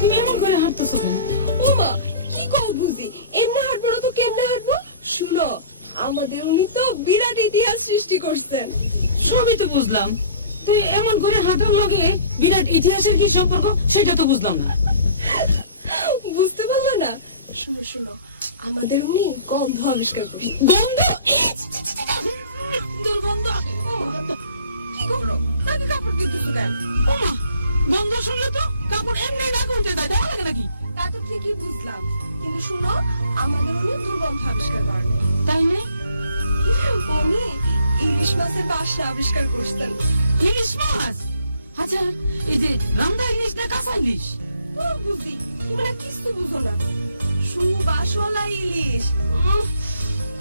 তুমি এমন করে হাঁটতেছো কেন? ও মা, কি কও বুঝি? এমনি হাঁটবো না তো কেমনে হাঁটবো? শুনো, আমাদের উনি তো বিরাট ইতিহাস সৃষ্টি করছেন। সবই তো বুঝলাম, তো এমন করে হাঁটার লগে বিরাট ইতিহাসের কি সম্পর্ক সেটা তো বুঝলাম না। বুঝতে পারলো না? শুনো শুনো, আমাদের উনি গন্ধ আবিষ্কার করছেন। গন্ধ? গন্ধ শুনলে তো কাপড় এমনি না করতে দেয়, দেওয়া লাগে নাকি? তা তো ঠিকই বুঝলাম, কিন্তু শুনো, আমাদের উনি দুর্গন্ধ আবিষ্কার করেন। তাই না? উনি ইলিশ মাছের বাসা আবিষ্কার করছেন। ইলিশ মাছ? আচ্ছা, এই যে রান্না ইলিশ না কাঁচা ইলিশ? ও বুঝি, তোমরা কিছু বুঝো না। শুনো, বাসওয়ালা ইলিশ,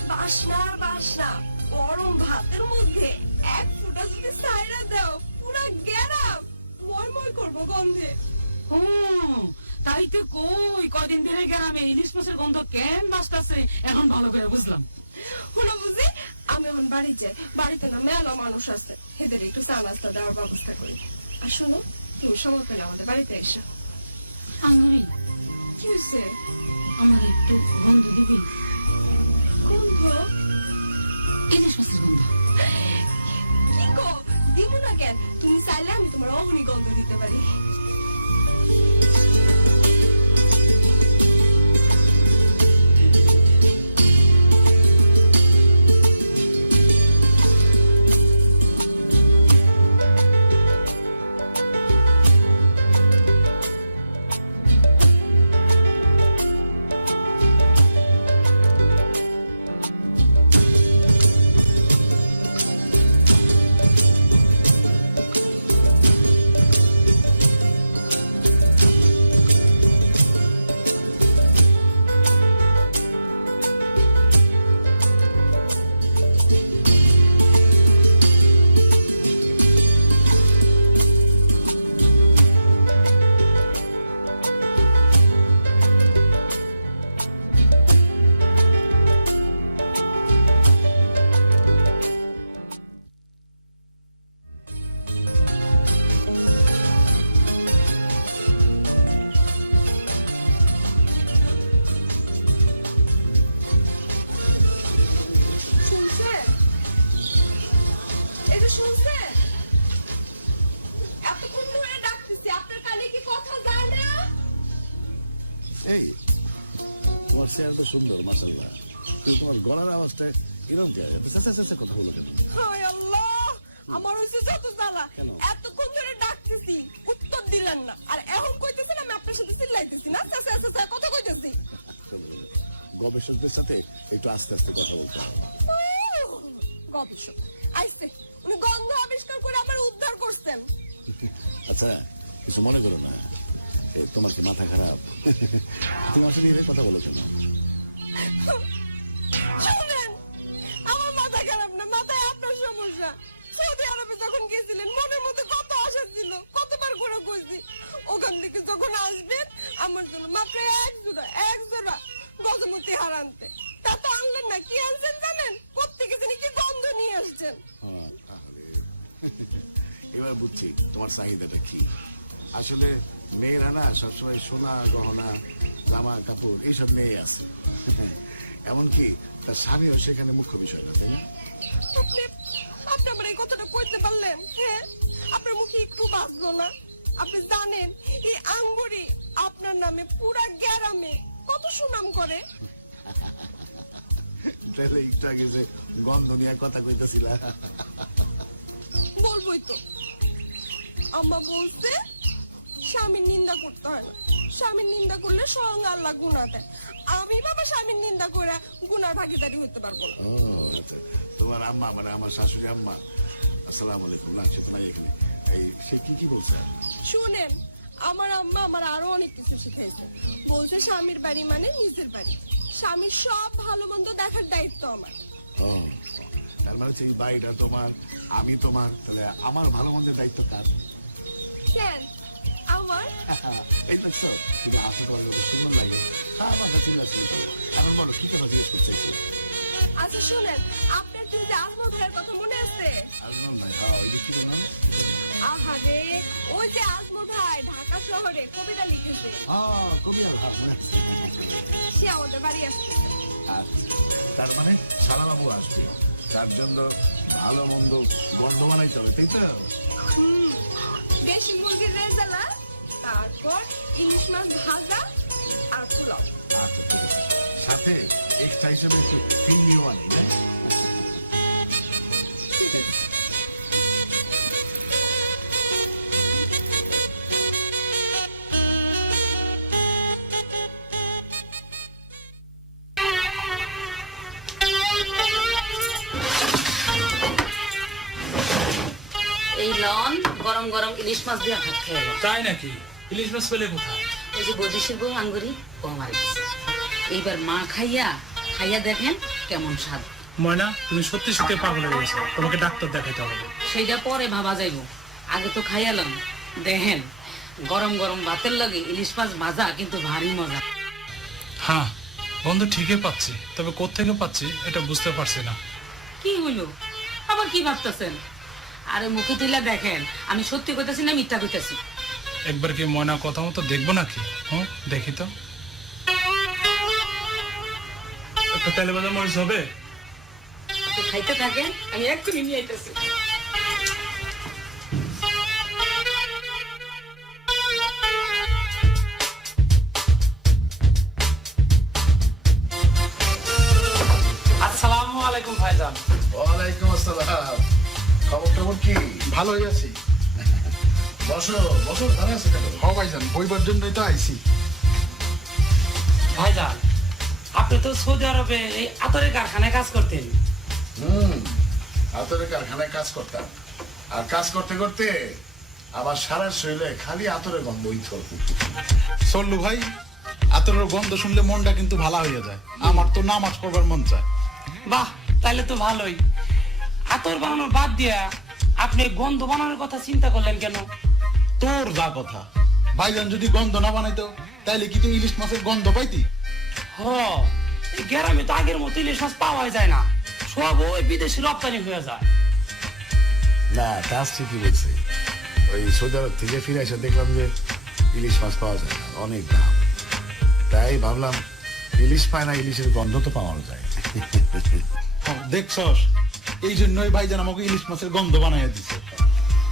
বাসনা বাসনা, গরম ভাতের মধ্যে এক ফোঁটা যদি সাইরা দাও, পুরা গেরাম মই মই করবো গন্ধে। ও, তাই তো কই কদিন ধরে গ্রামে ইলিশ মাছের গন্ধ কেন বাসতাছে এখন ভালো করে বুঝলাম। শুনো বুঝি, আমি এখন বাড়ি যাই। বাড়িতে না মেলা মানুষ আছে, এদের একটু চা নাস্তা দেওয়ার ব্যবস্থা করি। আর শোনো, তুমি সময় পেলে আমাদের বাড়িতে এসো। আমি কি হয়েছে? আমার একটু গন্ধ দিবি? গন্ধ? ইলিশ মাছের গন্ধ। কি গো, দিব না কেন? তুমি চাইলে আমি তোমার অগ্নি গন্ধ দিতে পারি। সুন্দর মাশাআল্লাহ, তোমার গলার আওয়াজটা এরকম কথা বলো কেন? হায় আল্লাহ, আমার হইছে যত জ্বালা। এতক্ষণ ধরে ডাকতেছি, উত্তর দিলেন না, আর এখন কইতেছেন আমি আপনার সাথে চিল্লাইতেছি না? কথা কইতেছি। গবেষকদের সাথে একটু আস্তে আস্তে কথা বলতে হবে। গবেষক আইছে, উনি গন্ধ আবিষ্কার করে আমার উদ্ধার করছেন। আচ্ছা, কিছু মনে করো না, তোমার কি মাথা খারাপ? তুমি আসলে এদের কথা বলো কেন? শুনেন, আমার মাথা খারাপ না, মাথায় আপনার সমস্যা। সৌদি আরবে যখন গেছিলেন, মনের মধ্যে কত আশা ছিল, কতবার করে কইছি ওখান থেকে যখন আসবেন আমার জন্য মাত্র এক জোড়া গজমতি হার আনতে। তা তো আনলেন না। কি আনছেন জানেন? প্রত্যেকে জানি কি গন্ধ নিয়ে আসছেন। এবার বুঝছি তোমার চাহিদাটা কি। আসলে মেয়েরা না সবসময় সোনা গহনা জামা কাপড় এইসব নিয়ে আছে, এমনকি তার স্বামীও সেখানে মুখ্য বিষয় না, তাই না? আপনি আমার এই কথাটা কইতে পারলেন? হ্যাঁ, আপনার মুখে একটু বাজলো না? আপনি জানেন এই আঙ্গুরি আপনার নামে পুরা গ্রামে কত সুনাম করে? তাহলে একটু আগে যে গন্ধ নিয়ে কথা কইতেছিল, বলবোই তো। আম্মা বলছে স্বামীর নিন্দা করতে হয় না, স্বামীর নিন্দা করলে স্বয়ং আল্লাহ গুনাহ দেয়। আমি বাবা স্বামীর নিন্দা করে গুনার ভাগিদারি হইতে পারবো না। তোমার আম্মা মানে আমার শাশুড়ি আম্মা, আসসালামু আলাইকুম, রাখছি তোমার এখানে, সে কি বলছে? শুনেন, আমার আম্মা আমার আরো অনেক কিছু শিখাইছে। বলছে স্বামীর বাড়ি মানে নিজের বাড়ি, স্বামীর সব ভালো মন্দ দেখার দায়িত্ব আমার। তার মানে সেই বাড়িটা তোমার, আমি তোমার, তাহলে আমার ভালো মন্দের দায়িত্ব কার? কেন আমার? এই দেখছো, তুমি আসলে সুন্দর লাগে। আমার কাছে এখন বলো কি কথা জিজ্ঞেস করছে? আচ্ছা শুনেন, আপনার কিন্তু আজমল ভাইয়ের কথা মনে আছে? আজমল ভাই, কি নাম? আহারে ওই যে আজমল ভাই ঢাকা শহরে কবিতা লিখেছে কবি আলহাম মনে আছে। সে আমাদের বাড়ি আসছে। আচ্ছা, তার মানে শালাবাবু আসবে, তার জন্য ভালো মন্দ গন্ধ বানাইতে হবে, তাই তো? দেশি মুরগির রেজালা, তারপর ইলিশ মাছ ভাজা আর পোলাও। আচ্ছা, ঠিক আছে। সাথে এক্সট্রা হিসেবে একটু পিন্ডিও আনি, হ্যাঁ? ঠিক আছে। এই লন গরম গরম ইলিশ মাছ দিয়ে ভাত খেয়ে গেল। তাই নাকি? ইলিশ মাছ পেলে কোথায়? ওই যে বৈদেশির বউ আঙ্গুরি ও আমার কাছে। এইবার মা খাইয়া খাইয়া দেখেন কেমন স্বাদ। ময়না, তুমি সত্যি সত্যি পাগল হয়ে গেছো, তোমাকে ডাক্তার দেখাইতে হবে। সেইটা পরে ভাবা যাইব, আগে তো খাইয়ালাম। দেখেন গরম গরম ভাতের লাগে ইলিশ মাছ ভাজা কিন্তু ভারী মজা। হ্যাঁ, বন্ধু ঠিকই পাচ্ছি, তবে কোত্থেকে পাচ্ছি এটা বুঝতে পারছি না। কি হইলো আবার কি ভাবতেছেন? আরে মুখে তুলে দেখেন আমি সত্যি কইতাছি না মিথ্যা কইতাছি। একবার কি ময়না কথা মতো দেখবো নাকি? হুম, দেখি তো। একটা তেলে ভাজা মরিচ হবে? আপনি খাইতে থাকেন, আমি এক্ষুনি নিয়ে আইতাছি। আসসালামু আলাইকুম ভাইজান। ওয়ালাইকুম আসসালাম। খবর টবর কি? ভালোই আছি। বসো বসো, ভালো আছে কেন? হ ভাইজান, বইবার জন্যই তো আইছি। ভাইজান, আপনি তো সৌদি আরবে এই আতরের কারখানায় কাজ করতেন। আতরের কারখানায় কাজ করতাম, আর কাজ করতে করতে আবার সারা শরীরে খালি আতরের গন্ধ হইতো। সল্লু ভাই, আতরের গন্ধ শুনলে মনটা কিন্তু ভালো হয়ে যায়। আমার তো নামাজ পড়বার মন চায়। বাহ, তাহলে তো ভালোই। আতর বানানোর বাদ দিয়া আপনি গন্ধ বানানোর কথা চিন্তা করলেন কেন? তোর যা কথা, ভাইজান যদি গন্ধ না বানাইতো তাইলে কি তুই ইলিশ মাছের গন্ধ পাইতি? হ, এই গ্রামে তো আগের মতো ইলিশ মাছ পাওয়াই যায় না, সব ওই বিদেশি রপ্তানি হয়ে যায়। না, কাজ ঠিকই বলছে। ওই সৌদি আরব থেকে ফিরে এসে দেখলাম যে ইলিশ মাছ পাওয়া যায় না, অনেক দাম। তাই ভাবলাম ইলিশ পায় না, ইলিশের গন্ধ তো পাওয়া যায়। দেখছস, এই জন্যই ভাইজান আমাকে ইলিশ মাছের গন্ধ বানাইয়া দিছে।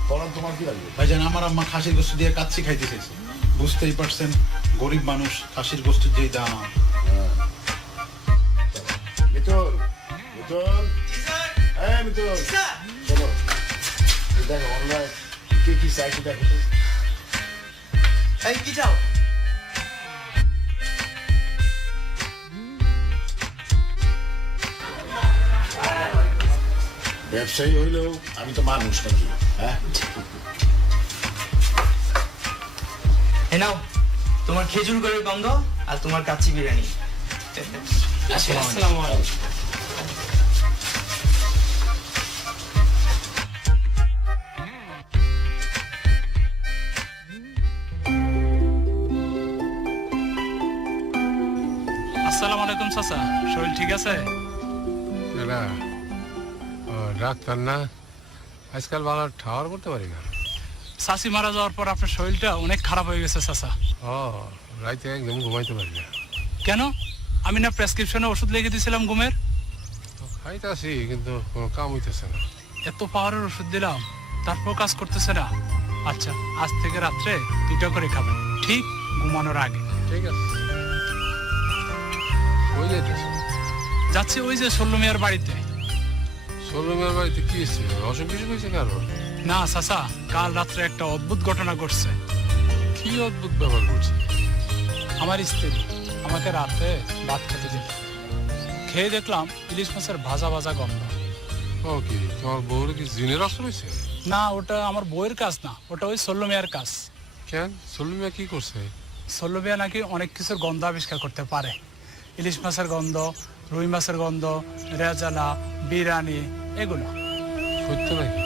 বরং তোমার কি লাগবে? ভাইজান, আমার আম্মা খাসির গোস্ত দিয়ে কাচ্চি খাইতে চাইছে। বুঝতেই পারছেন, গরিব মানুষ, খাসির গোস্তের যেই দাম। মিতুল, মিতুল, হ্যাঁ মিতুল, চলো দেখো আমরা কি কি চাইছি, দেখো তো। এই কি চাও? ব্যবসায়ী হইলেও আমি তো মানুষ নাকি, হ্যাঁ? এই নাও তোমার খেজুর গুড়ের গন্ধ আর তোমার কাচ্চি বিরিয়ানি। আসসালামু আলাইকুম। আসসালামু আলাইকুম চাচা, শরীর ঠিক আছে? এরা ও ডাক্তার না, আজকাল ভালো ঠাওয়ার করতে পারি না। চাচি মারা যাওয়ার পর আপনার শরীরটা অনেক খারাপ হয়ে গেছে চাচা। ও রাইতে একদম ঘুমাইতে পারি না। কেন? আমি না প্রেসক্রিপশনে ওষুধ লিখে দিয়েছিলাম ঘুমের। খাইতেছি কিন্তু কোনো কাম হইতেছে না। এত পাওয়ারের ওষুধ দিলাম, তারপর কাজ করতেছে না। আচ্ছা, আজ থেকে রাত্রে 2টা করে খাবেন, ঠিক ঘুমানোর আগে। ঠিক আছে, ওই যাইতেছ? যাচ্ছি ওই যে সল্লু মিয়ার বাড়িতে। সলুমের বাড়িতে কি হয়েছে? অসুখ বিসুখ হয়েছে কারো? না চাচা, কাল রাত্রে একটা অদ্ভুত ঘটনা ঘটছে। কি অদ্ভুত ব্যবহার করছে? আমার স্ত্রী আমাকে রাতে ভাত খেতে দিল, খেয়ে দেখলাম ইলিশ মাছের ভাজা ভাজা গন্ধ। ও কি তোমার বউর কি জিনের আসর হয়েছে? না, ওটা আমার বইয়ের কাজ না, ওটা ওই সল্লু মিয়ার কাজ। কেন, সলুমিয়া কি করছে? সল্লু মিয়া নাকি অনেক কিছুর গন্ধ আবিষ্কার করতে পারে। ইলিশ মাছের গন্ধ, রুই মাছের গন্ধ, রেজালা, বিরিয়ানি, এগুলো। সত্য নাকি?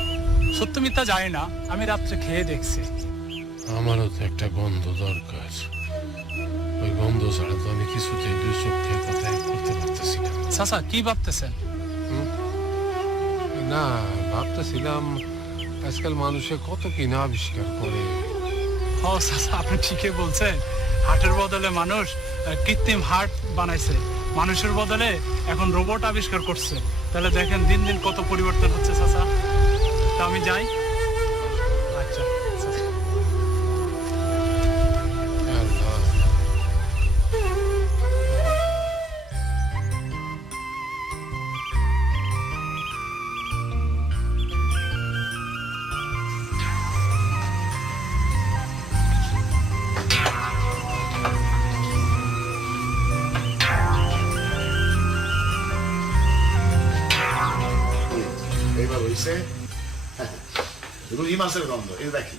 সত্য মিথ্যা জানি না, আমি রাত্রে খেয়ে দেখছি। আমারও তো একটা গন্ধ দরকার। ওই গন্ধ ছাড়া তো আমি কিছুতেই দুই চোখে কথা করতে পারতেছি না। চাচা কি ভাবতেছেন? না, ভাবতেছিলাম আজকাল মানুষে কত কি না আবিষ্কার করে। ও চাচা, আপনি ঠিকই বলছেন। হার্টের বদলে মানুষ কৃত্রিম হার্ট বানাইছে, মানুষের বদলে এখন রোবট আবিষ্কার করছে। তাহলে দেখেন দিন দিন কত পরিবর্তন হচ্ছে চাচা। তা আমি যাই। আচ্ছা চাচা। আল্লাহ, এইবার হয়েছে রুই মাছের গন্ধ। এই দেখি,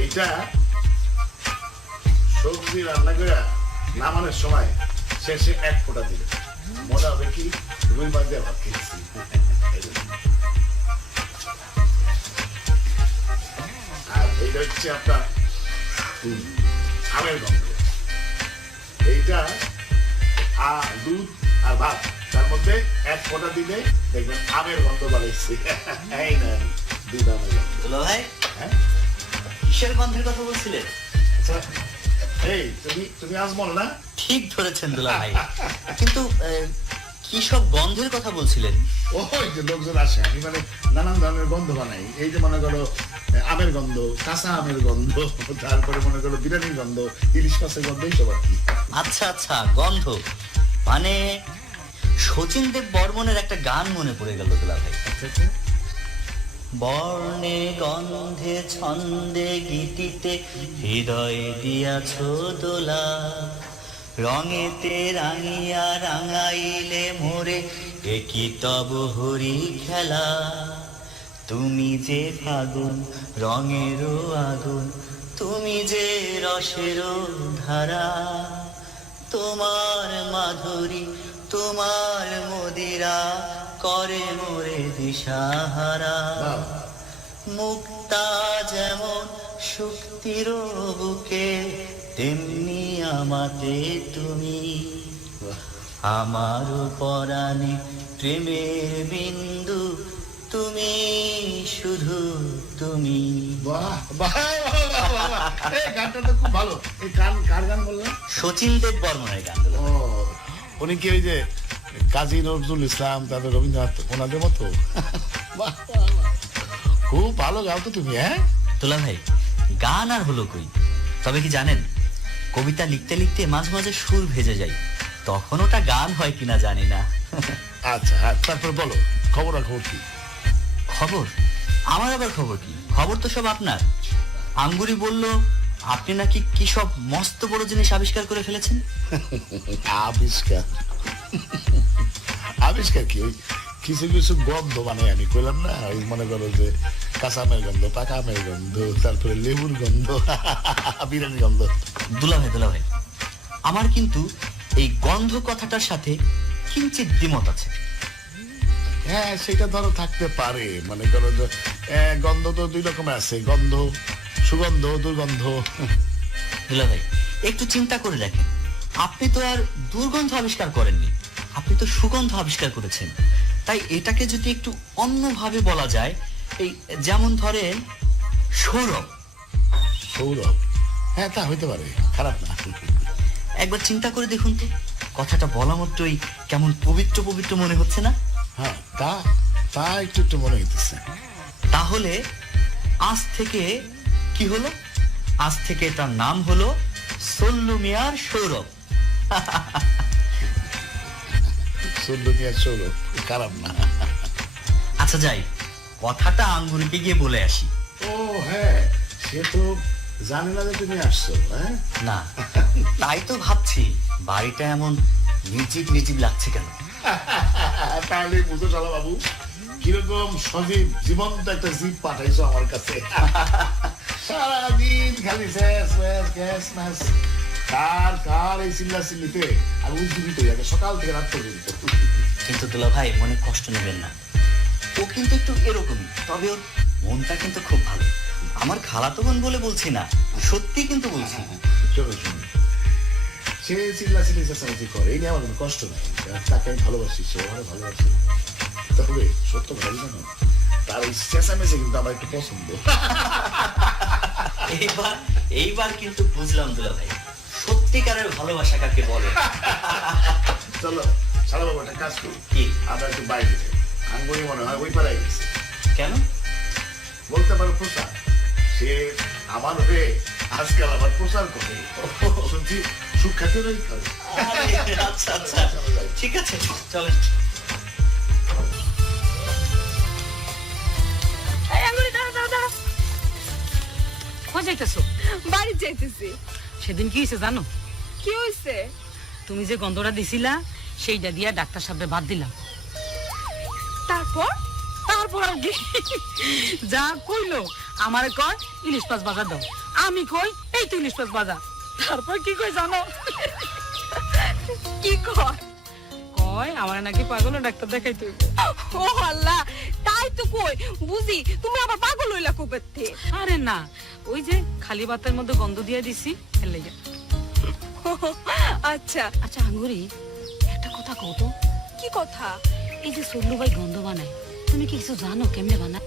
এইটা সবজি রান্না করে নামানোর সময় শেষে এক ফোঁটা দিলে মনে হবে কি রুই মাছ দিয়ে ভাত খেয়েছি। আর এইটা হচ্ছে আপনার আমের গন্ধ। এইটা দুধ আর ভাত, তার মধ্যে এক ফোঁটা দিলে দেখবেন আমের গন্ধ বাড়াইছে। এই না দুধ আমের গন্ধ। দুলা ভাই, হ্যাঁ কিসের গন্ধের কথা বলছিলেন? আচ্ছা, এই তুমি আজমল না? ঠিক ধরেছেন দুলা ভাই, কিন্তু কি সব গন্ধের কথা বলছিলেন? ওই যে লোকজন আসে, আমি মানে নানান ধরনের গন্ধ বানাই। এই যে মনে করো আমের গন্ধ, কাঁচা আমের গন্ধ, তারপরে মনে করো বিরিয়ানির গন্ধ, ইলিশ মাছের গন্ধ, এইসব আর কি। আচ্ছা আচ্ছা, গন্ধ মানে শচীন দেব বর্মনের একটা গান মনে পড়ে গেল দুলা ভাই। আচ্ছা, বর্ণে গন্ধে ছন্দে গীতিতে হৃদয়ে দিয়াছ দোলা, রঙেতে রাঙিয়া রাঙাইলে মোরে একই তব হরি খেলা। তুমি যে ফাগুন রঙেরও আগুন, তুমি যে রসেরও ধারা, তোমার মাধুরী তোমার মদিরা করে মোরে দিশাহারা। মুক্তা যেমন শক্তির বুকে, তেমনি আমাতে তুমি, আমার পরাণে প্রেমের বিন্দু, তুমি শুধু তুমি। বাহ বাহ বাহ বাহ, এই গানটা তো খুব ভালো। এই গান কার গান বললেন? শচীন দেব বর্মনের গান। ও, উনি কি ওই যে কাজী নজরুল ইসলাম, তারপর রবীন্দ্রনাথ, ওনাদের মতো? বাহ, বাহ, বাহ। খুব ভালো গাও তো তুমি। হ্যাঁ দুলা ভাই, গান আর হলো কই, তবে কি জানেন কবিতা লিখতে লিখতে মাঝে মাঝে সুর ভেজে যায়, তখন ওটা গান হয় কিনা জানি না। আচ্ছা, তারপর বলো খবর কি? খবর? আমার আবার খবর কি? খবর তো সব আপনার। আঙ্গুরি বলল আপনি নাকি কি সব মস্ত বড় জিনিস আবিষ্কার করে ফেলেছেন। আবিষ্কার কি? ওই কিছু কিছু গন্ধ বানাই আমি, কইলাম না, ওই মনে করো যে কাঁচা আমের গন্ধ, পাকা আমের গন্ধ, তারপরে লেবুর গন্ধ, বিরিয়ানির গন্ধ। দুলা ভাই, আমার কিন্তু এই গন্ধ কথাটার সাথে কিঞ্চিত দ্বিমত আছে। হ্যাঁ, সেটা ধরো থাকতে পারে। মনে করো যে গন্ধ তো দুই রকমের আছে, গন্ধ সুগন্ধ, দুর্গন্ধ। দুলা ভাই, একটু চিন্তা করে দেখেন, আপনি তো আর দুর্গন্ধ আবিষ্কার করেননি, আপনি তো সুগন্ধ আবিষ্কার করেছেন। তাই এটাকে যদি একটু অন্যভাবে বলা যায়, এই যেমন ধরেন সৌরভ। সৌরভ? হ্যাঁ, তা হইতে পারে, খারাপ না। একবার চিন্তা করে দেখুন তো, কথাটা বলা মাত্রই কেমন পবিত্র পবিত্র মনে হচ্ছে না? হ্যাঁ, তা একটু একটু মনে হইতেছে। তাহলে আজ থেকে কি হলো? আজ থেকে তার নাম হলো সল্লু মিয়ার সৌরভ। সল্লু মিয়ার সৌরভ, খারাপ না। আচ্ছা যাই, কথাটা আঙ্গুরিকে গিয়ে বলে আসি। ও হ্যাঁ, সে তো জানে না যে তুমি আসছো। হ্যাঁ না, তাই তো ভাবছি বাড়িটা এমন নিজিব নিজিব লাগছে কেন। তাহলে বুঝো শালা বাবু, কিরকম সজীব জীবন্ত একটা জীব পাঠাইছো আমার কাছে। সারাদিন খালি কার এই চিল্লা চিল্লিতে আর উজ্জীবিত হয়ে গেছে সকাল থেকে রাত পর্যন্ত। কিন্তু দুলা ভাই, মনে কষ্ট নেবেন না, ও কিন্তু একটু এরকমই, তবে ওর মনটা কিন্তু খুব ভালো। আমার খালাতো বোন বলে বলছি না, সত্যি কিন্তু বলছি। সে চিল্লা চিল্লি চেঁচামেচি করে, এই নিয়ে আমার কোনো কষ্ট নাই। তাকে আমি ভালোবাসি, সে আমার ভালোবাসি। তবে সত্য ভাই জানো, তার এই চেঁচামেচি কিন্তু আমার একটু পছন্দ। এইবার কিন্তু বুঝলাম দুলা ভাই, সত্যিকারের ভালোবাসা কাকে বলে। চলো সারা বাবু একটা কাজ করি, কি? আমরা একটু বাইরে যাই। আঙ্গুরি মনে হয় ওই পাড়ায় গেছে। কেন? বলতে পারো প্রচার, সে আমার হয়ে আজকাল আবার প্রচার করে। শুনছি সুখ্যাতিরই করে। আচ্ছা আচ্ছা, ঠিক আছে চলেন। এই আঙ্গুরি দাঁড়া দাঁড়া দাঁড়া, কই যাইতেছো? বাড়ি যাইতেছি। সেদিন কি হয়েছে জানো? কি হইছে? তুমি যে গন্ধটা দিছিলা সেইটা দিয়া ডাক্তার সাহেবে বাদ দিলাম। তারপর? তারপর আর কি, যা কইলো আমারে কয় ইলিশ মাছ বাজার দাও, আমি কই এই তো ইলিশ মাছ বাজা। তারপর কি কই জানো? কি কর? কয় আমার নাকি পাগল ডাক্তার দেখাই তুই। ও আল্লাহ, তাই তো কই বুঝি তুমি আবার পাগল হইলা কবেতে। আরে না, ওই যে খালি ভাতের মধ্যে গন্ধ দিয়ে দিছি এর লেগে। আচ্ছা আচ্ছা আঙ্গুরি, একটা কথা কও তো, কি কথা? এই যে সল্লু ভাই গন্ধ বানায়, তুমি কি কিছু জানো কেমনে বানায়?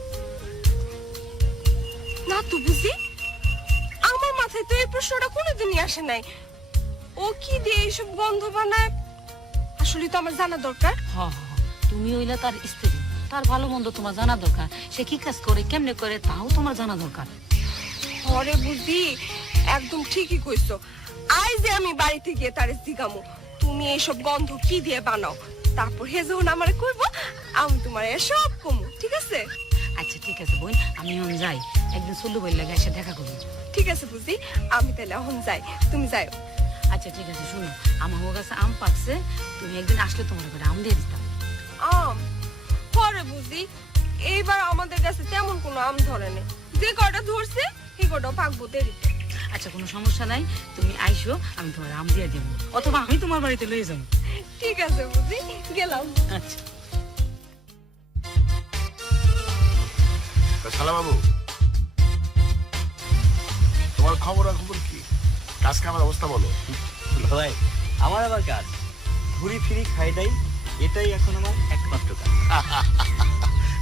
না তো বুঝি, আমার মাথায় তো এই প্রশ্নটা কোনোদিনই আসে নাই। ও কি দিয়ে এইসব গন্ধ বানায় আসলে তো আমার জানা দরকার। হ হ, তুমি হইলা তার স্ত্রী, তার ভালো মন্দ তোমার জানা দরকার। সে কি কাজ করে কেমনে করে তাও তোমার জানা দরকার। ঘরে বুঝি একদম ঠিকই কইছো। আই যে আমি বাড়িতে গিয়ে তারে জিগামু তুমি এইসব গন্ধ কি দিয়ে বানাও, তারপর হে যখন আমারে কইবো আমি তোমার সব কমু, ঠিক আছে? আচ্ছা ঠিক আছে বোন, আমি এখন যাই, একদিন সল্লু ভাই লাগে এসে দেখা করবো। ঠিক আছে বুঝি, আমি তাহলে এখন যাই, তুমি যাও। আচ্ছা ঠিক আছে, শুনো আমার কাছে আম পাকছে, তুমি একদিন আসলে তোমার করে আম দিয়ে দিতাম। আম পরে বুঝি, এইবার আমাদের কাছে তেমন কোনো আম ধরে নেই, যে কটা ধরছে সেই কটা পাকবো দেরিতে। আচ্ছা কোনো সমস্যা নাই, তুমি আইসো, আমি তোমার আম দিয়ে দেবো, অথবা আমি তোমার বাড়িতে লয়ে যাবো। ঠিক আছে বুঝি, গেলাম। আচ্ছা শালা বাবু, তোমার খবর কি? কাজ কামের অবস্থা বলো। ভাই আমার আবার কাজ, ঘুরি ফিরি খাই দাই, এটাই এখন আমার একমাত্র কাজ।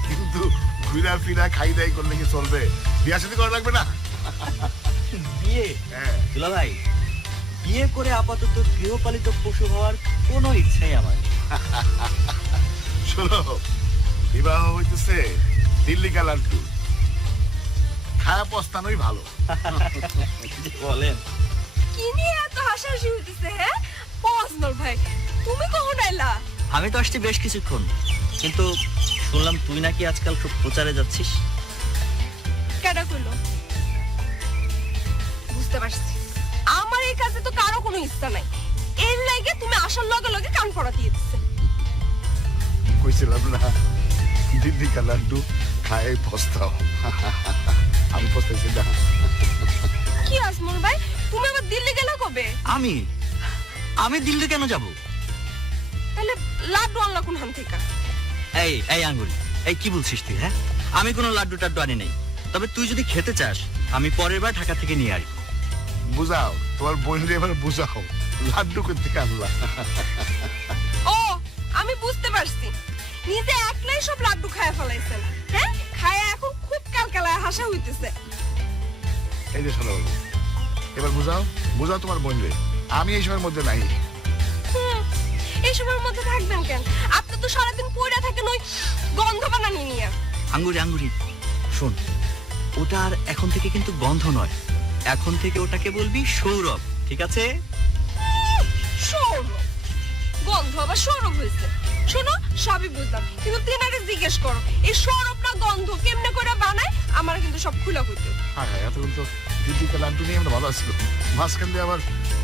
কিন্তু ঘুরা ফিরা খাই দাই করলে কি চলবে? বিয়া শাদী করা লাগবে না? বিয়ে? হ্যাঁ। দুলা ভাই, বিয়ে করে আপাতত গৃহপালিত পশু হওয়ার কোনো ইচ্ছাই আমার নেই। শোনো, বিবাহ হইতেছে দিল্লি কা লাড্ডু, খায়া পস্তানোই ভালো। বলেন কি নিয়ে এত হাসাহাসি হইতেছে? হ্যাঁ পছন্দর ভাই, তুমি কখন আইলা? আমি তো আসছি বেশ কিছুক্ষণ, কিন্তু শুনলাম তুই নাকি আজকাল খুব প্রচারে যাচ্ছিস। কেডা কইলো? বুঝতে পারছি, আমার এই কাজে তো কারো কোনো ইচ্ছা নাই, এর লাগে তুমি আসার লগে লগে কান পড়া দিয়ে দিচ্ছে। কইছিলাম না দিল্লি কা লাড্ডু খায় পস্তাও। আমি পস্তাইছি না। কি আসমর ভাই, তুমি আবার দিল্লি গেলা কবে? আমি দিল্লি কেন যাব? তাহলে লাড্ডু আনলা কোন হান থেকে? এই আঙ্গুল, এই কি বলছিস তুই? হ্যাঁ, আমি কোনো লাড্ডু টাড্ডু আনি নাই, তবে তুই যদি খেতে চাস আমি পরের বার ঢাকা থেকে নিয়ে আসবো। বুঝাও তোমার বোনরে, এবার বুঝাও লাড্ডু করতে আনলা। ও আমি বুঝতে পারছি, নিজে একলাই সব লাড্ডু খায়া ফেলাইছেন। হ্যাঁ, খায়া এখন খুব কালকালায় হাসা হইতেছে। এই যে শোনো, এবার বুঝাও তোমার বোনরে, আমি এই সময়ের মধ্যে নাই। এই সময়ের মধ্যে থাকবেন কেন? আপনি তো সারাদিন পয়রা থাকেন ওই গন্ধ বানানি নিয়ে। আঙ্গুরি শোন, ওটা আর এখন থেকে কিন্তু গন্ধ নয়, এখন থেকে ওটাকে বলবি সৌরভ, ঠিক আছে? সৌরভ? গন্ধ আবার সৌরভ হয়েছে? শোনো, সবই বুঝলাম, কিন্তু তিনারে জিজ্ঞেস করো এই সৌরভ না গন্ধ কেমনে করে বানায়, আমার কিন্তু সব খুলা হইতো। হ্যাঁ হ্যাঁ, এতক্ষণ তো দিল্লি কা লাড্ডু নিয়ে আমরা ভালো আছিল, মাঝখান দিয়ে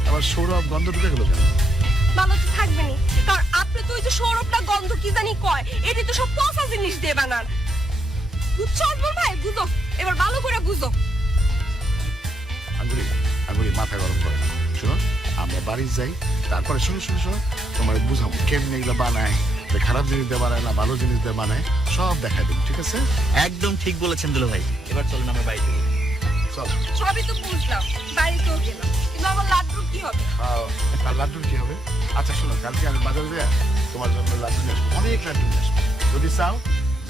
আবার সৌরভ গন্ধ ঢুকে গেল কেন? ভালো তো থাকবেনি, কারণ আপনি তো ওই যে সৌরভটা গন্ধ কি জানি কয়, এটি তো সব পচা জিনিস দিয়ে বানান। বুঝছো আজমল ভাই? বুঝো, এবার ভালো করে বুঝো। আঙ্গুরি মাথা গরম করে না। শোনো, আমরা বাড়ি যাই, তারপরে শোনো তোমার বুঝাবো কেমনি এগুলো বানায়, খারাপ জিনিস দিয়ে বানায় না ভালো জিনিস দিয়ে বানায়, সব দেখাই দেবো, ঠিক আছে? একদম ঠিক বলেছেন দুলা ভাই, এবার চলুন আমরা বাড়িতে যাই। চল। সবই তো বুঝলাম, বাড়িতেও গেলাম, কিন্তু আমার লাড্ডুর কি হবে? আর লাড্ডুর কি হবে? আচ্ছা শোনো, কালকে আমি বাজারে যাই তোমার জন্য লাড্ডু নিয়ে আসবো, অনেক লাড্ডু নিয়ে আসবো, যদি চাও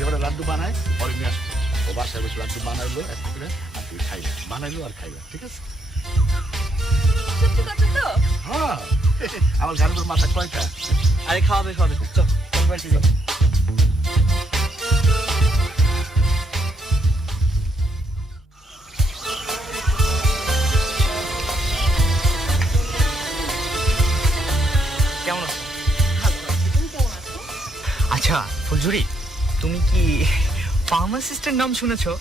যেবারে লাড্ডু বানায় পরে নিয়ে আসবো। ও বাসায় বসে লাড্ডু বানাইলো একটা করে, আর তুমি খাইবে, বানাইলো আর খাইবে, ঠিক আছে? সত্যি কথা তো? হ্যাঁ, আমার গানের মাথা কয়টা? আরে খাওয়াবে চল কোন বাড়িতে যাও। কেমন আছো? আচ্ছা ফুলঝুরি, তুমি কি ফার্মাসিস্টের নাম শুনেছো?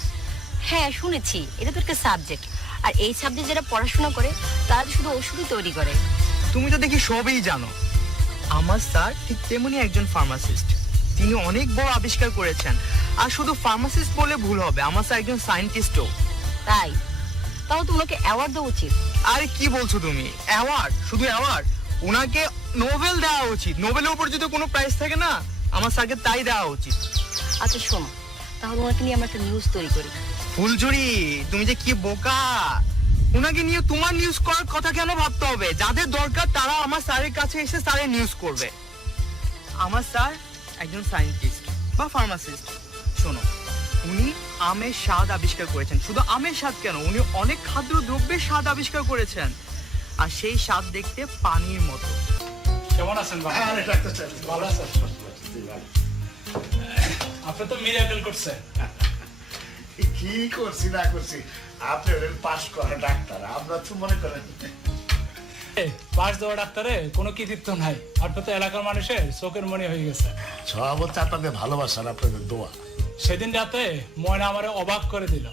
হ্যাঁ শুনেছি, এটা তো একটা সাবজেক্ট, আর এই সাবজেক্ট যারা পড়াশোনা করে তারা তো শুধু ওষুধই তৈরি করে। তুমি তো দেখি সবই জানো। আমার স্যার ঠিক তেমনি একজন ফার্মাসিস্ট, তিনি অনেক বড় আবিষ্কার করেছেন। আর শুধু ফার্মাসিস্ট বলে ভুল হবে, আমার স্যার একজন সায়েন্টিস্টও। তাই তাও তো ওনাকে অ্যাওয়ার্ড দেওয়া উচিত। আরে কি বলছো তুমি? অ্যাওয়ার্ড? শুধু অ্যাওয়ার্ড? ওনাকে নোবেল দেওয়া উচিত। নোবেলের উপর যদি কোনো প্রাইজ থাকে না, আমার স্যারকে তাই দেওয়া উচিত। আচ্ছা শোনো, তাহলে ওনাকে নিয়ে আমরা একটা নিউজ তৈরি করি। ফুলঝুরি, তুমি যে কি বোকা! ওনাকে নিয়ে তোমার নিউজ করার কথা কেন ভাবতে হবে? যাদের দরকার তারা আমার স্যারের কাছে এসে স্যারের নিউজ করবে। আমার স্যার একজন সায়েন্টিস্ট বা ফার্মাসিস্ট। শোনো, উনি আমের স্বাদ আবিষ্কার করেছেন। শুধু আমের স্বাদ কেন, উনি অনেক খাদ্য দ্রব্যের স্বাদ আবিষ্কার করেছেন, আর সেই স্বাদ দেখতে পানির মতো। কেমন আছেন বাবা? আরে ডাক্তার সাহেব, ভালো আছেন? আপনি তো মিরাকেল করছেন। কি করছি না করছি, আপনি হলেন পাশ করা ডাক্তার, আমরা তো মনে করেন পাশ দেওয়া ডাক্তারে কোনো কৃতিত্ব নাই। আপনি তো এলাকার মানুষের চোখের মনি হয়ে গেছে। সব হচ্ছে আপনাদের ভালোবাসার, আপনাদের দোয়া। সেদিন রাতে ময়না আমারে অবাক করে দিল।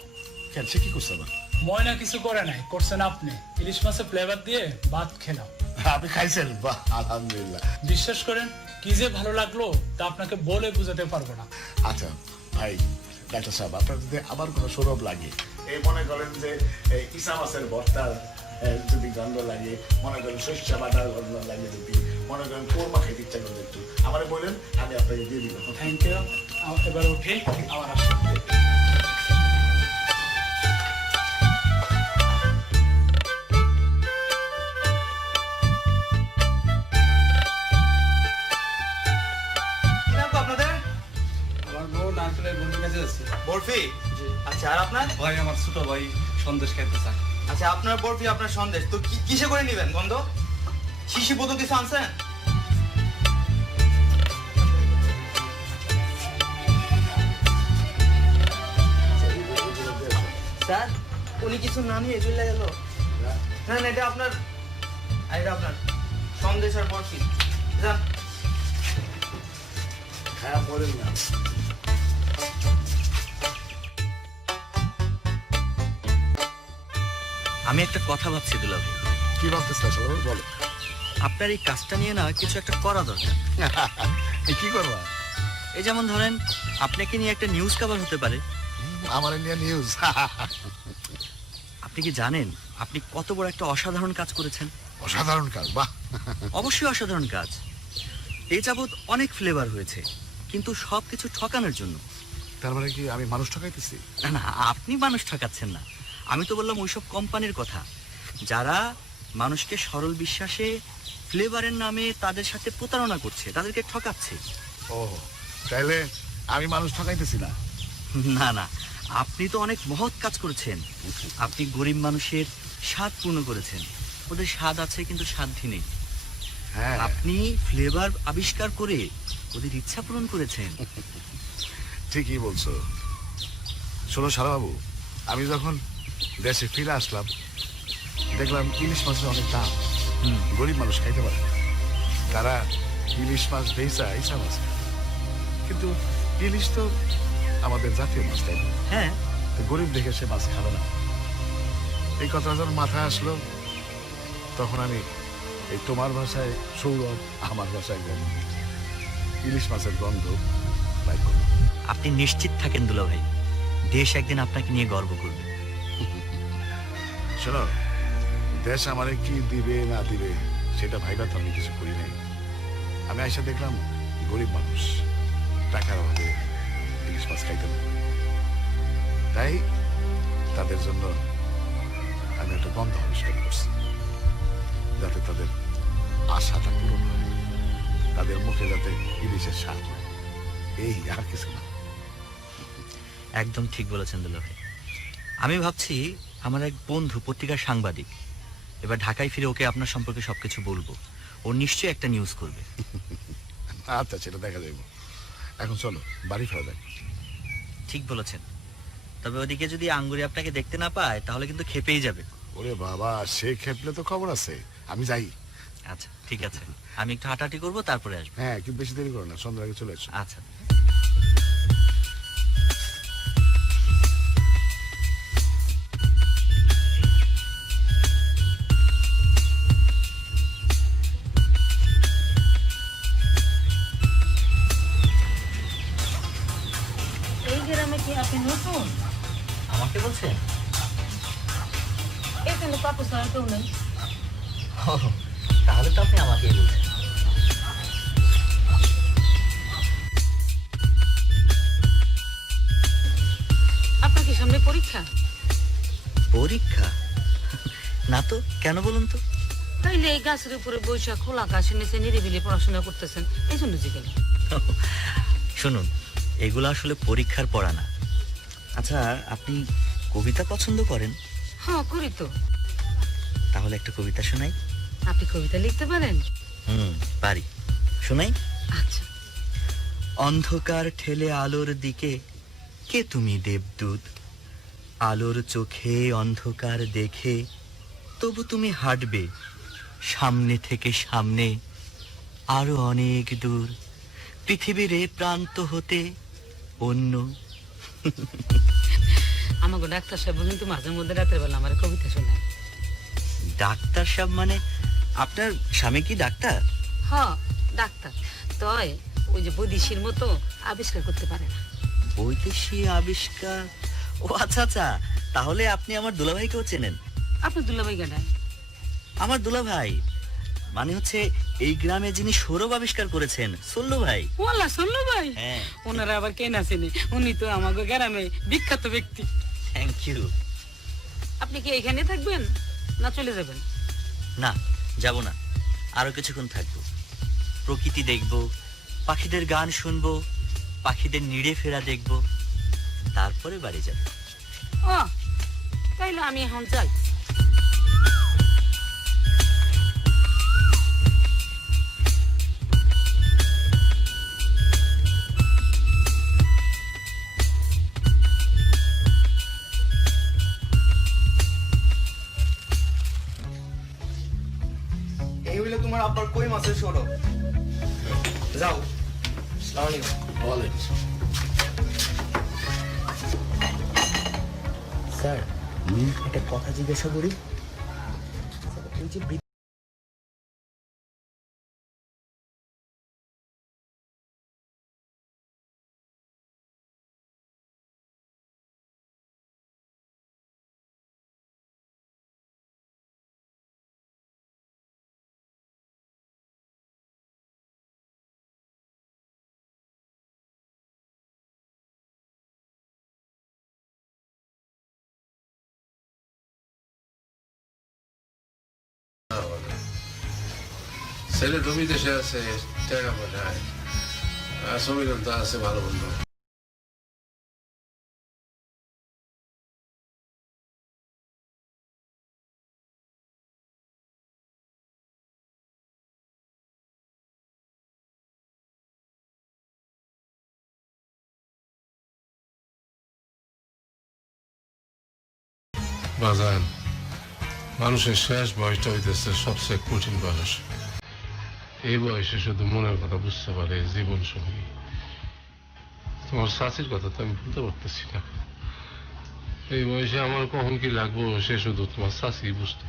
কেন, সে কি করছে আবার? ময়না কিছু করে নাই, করছেন আপনি। ইলিশ মাছের ফ্লেভার দিয়ে ভাত খেলাম। আপনি খাইছেন? বাহ, আলহামদুলিল্লাহ। বিশ্বাস করেন কি যে ভালো লাগলো তা আপনাকে বলে বোঝাতে পারবো না। আচ্ছা ভাই ডাক্তার সাহেব, আপনার যদি আবার কোনো সৌরভ লাগে, এই মনে করেন যে এই ইসা মাছের ভর্তার যদি গন্ধ লাগে, মনে করেন শস্য বাটার গন্ধ লাগে, যদি মনে করেন কোরমা খেতে ইচ্ছা করলে একটু আমার বলেন, আমি আপনাকে দিয়ে দিব। Thank you. এবার উঠি, আমার আসুন। আপনাদের আমার বউ নারকেলের বন্ধুর কাছে যাচ্ছে। বরফি? আচ্ছা, আর আপনার? ভাই আমার ছোট ভাই সন্দেশ খাইতে চায়। আচ্ছা, আপনার বরফি, আপনার সন্দেশ তো কিসে করে নেবেন? গন্ধ শিশি বোতল কিছু আনছেন? স্যার, উনি কিছু না নিয়ে চলে গেল। না না, এটা আপনার, আর এটা আপনার সন্দেশ আর বরফি। যান। হ্যাঁ বলেন না। আমি একটা কথা ভাবছি দুলা ভাই। কি ভাবতেছেন বলো? আপনার এই কাজটা নিয়ে না কিছু একটা করা দরকার। কি করবা? এই যেমন ধরেন, আপনাকে নিয়ে একটা নিউজ কভার হতে পারে। আমার নিয়ে নিউজ? আপনি কি জানেন আপনি কত বড় একটা অসাধারণ কাজ করেছেন? অসাধারণ কাজ? বাহ, অবশ্যই অসাধারণ কাজ। এই যাবৎ অনেক ফ্লেভার হয়েছে, কিন্তু সবকিছু ঠকানোর জন্য। তার মানে কি আমি মানুষ ঠকাইতেছি? না না, আপনি মানুষ ঠকাচ্ছেন না। আমি তো বললাম ওইসব কোম্পানির কথা যারা মানুষকে সরল বিশ্বাসে ফ্লেভারের নামে তাদের সাথে প্রতারণা করছে, তাদেরকে ঠকাচ্ছে। ও, তাইলে আমি মানুষ ঠকাইতেছি না? না না, আপনি তো অনেক মহৎ কাজ করেছেন। আপনি গরিব মানুষের স্বাদ পূর্ণ করেছেন। ওদের স্বাদ আছে কিন্তু সাধ্য নেই। হ্যাঁ, আপনি ফ্লেভার আবিষ্কার করে ওদের ইচ্ছা পূরণ করেছেন। ঠিকই বলছো। শোনো সারাবাবু, আমি যখন দেশে ফিরে আসলাম দেখলাম ইলিশ মাছের অনেক দাম। গরিব মানুষ খাইতে পারে না, তারা ইলিশ মাছ ভেজা ইসা মাছ খায়। কিন্তু ইলিশ তো আমাদের জাতীয় মাছ, তাই না? হ্যাঁ, তো গরিব দেখে সে মাছ খাবে না। এই কথা যখন মাথায় আসলো, তখন আমি এই তোমার ভাষায় সৌরভ, আমার ভাষায় গন্ধ, ইলিশ মাছের গন্ধ বাই করলাম। আপনি নিশ্চিত থাকেন দুলা ভাই, দেশ একদিন আপনাকে নিয়ে গর্ব করবে। শোনো, দেশ আমারে কি দিবে না দিবে সেটা ভাইবা তো আমি কিছু করি নাই। আমি আইসা দেখলাম গরিব মানুষ টাকার অভাবে ইলিশ মাছ খাইতে না, তাই তাদের জন্য আমি একটা গন্ধ আবিষ্কার করছি, যাতে তাদের আশাটা পূরণ হয়, তাদের মুখে যাতে ইলিশের স্বাদ হয়। এই আর কিছু না। একদম ঠিক বলেছেন দুলা ভাই। আমি ভাবছি আমার এক বন্ধু পত্রিকার সাংবাদিক, এবার ঢাকায় ফিরে ওকে আপনার সম্পর্কে সবকিছু বলবো। ও নিশ্চয়ই একটা নিউজ করবে। আচ্ছা, সেটা দেখা যাবে। এখন চলো বাড়ি ফেরা যাক। ঠিক বলেছেন, তবে ওদিকে যদি আঙ্গুরি আপনাকে দেখতে না পায় তাহলে কিন্তু খেপেই যাবে। ওরে বাবা, সে খেপলে তো খবর আছে। আমি যাই। আচ্ছা ঠিক আছে, আমি একটু হাঁটাহাঁটি করবো, তারপরে আসবো। হ্যাঁ, কিন্তু বেশি দেরি করো না, সন্ধ্যার আগে চলে এসো। আচ্ছা। এই গ্রামে কি আপনি নতুন? আমাকে বলছেন? এখানে পাপু ছাড়া কেউ নেই। ও, তাহলে তো আপনি আমাকেই বলছেন। আপনার কি সামনে পরীক্ষা? পরীক্ষা? না তো, কেন বলুন তো? তাইলে এই গাছের উপরে বৈশা খোলা আকাশের নিচে নিরিবিলি পড়াশোনা করতেছেন, এই জন্য জিজ্ঞেস। শুনুন, এগুলো আসলে পরীক্ষার পড়া না। আচ্ছা, আপনি কবিতা পছন্দ করেন? হ্যাঁ, করি তো। তাহলে একটা কবিতা শোনাই। আপনি কবিতা লিখতে পারেন? পারি, শোনাই। আচ্ছা। অন্ধকার ঠেলে আলোর দিকে কে তুমি দেবদূত, আলোর চোখে অন্ধকার দেখে তবু তুমি হাঁটবে সামনে থেকে সামনে, আরো অনেক দূর পৃথিবীর এ প্রান্ত হতে অন্য। আমাকে ডাক্তার সাহেব কিন্তু মাঝে মধ্যে রাতের বেলা আমার কবিতা শোনায়। ডাক্তার সাহেব মানে আপনার স্বামী কি ডাক্তার? হ্যাঁ, ডাক্তার। তয় ওই যে বৈদেশির মতো আবিষ্কার করতে পারে না। বৈদেশিক আবিষ্কার? ও আচ্ছা আচ্ছা, তাহলে আপনি আমার দুলাভাইকেও চেনেন? আপনি দুলাভাই গাডায়? আমার দুলাভাই মানে হচ্ছে এই গ্রামে যিনি সৌরভ আবিষ্কার করেছেন, সল্লু ভাই। ওয়াল্লাহ, সল্লু ভাই? হ্যাঁ। ওনারা আবার কে না চেনে? উনি তো আমাকে গ্রামে বিখ্যাত ব্যক্তি। Thank you. আপনি কি এখানে থাকবেন না চলে যাবেন? না, যাব না, আরো কিছুক্ষণ থাকবো। প্রকৃতি দেখবো, পাখিদের গান শুনবো, পাখিদের নিড়ে ফেরা দেখবো, তারপরে বাড়ি যাব। ও, তাইলে আমি এখন যাই। এই হইলো তোমার আব্বার কই মাছের সরব। যাও। আসসালামু আলাইকুম। বলেন। স্যার, একটা কথা জিজ্ঞাসা করি। ওই যে ছেলে তো বিদেশে আছে, টাকা পাঠায়, আর সমীরন তো আছে ভালো বন্ধু। বাজান, মানুষের শেষ বয়সটা হইতেছে সবচেয়ে কঠিন বয়স। এই বয়সে শুধু মনের কথা বুঝতে পারে জীবন সঙ্গী। তোমার চাচির কথা তো আমি ভুলতে পারতেছি না। এই বয়সে আমার কখন কি লাগবো সে শুধু তোমার চাচি বুঝতো।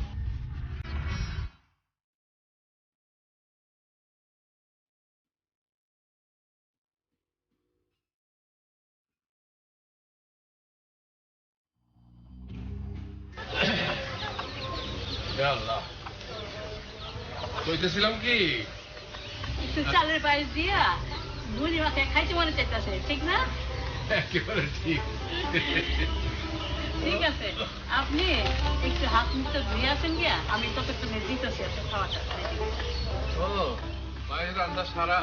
আল্লাহ, কইতেছিলাম কি, একটু চালের পায়েস দিয়া মুড়ি মাখায় খাইতে মনে চাইতেছে, ঠিক না? একেবারে ঠিক। ঠিক আছে, আপনি একটু হাত মুখটা ধুয়ে আসেন গিয়া, আমি ততক্ষণে দিতেছি আপনার খাওয়াটা। ও, মায়ের রান্না সারা?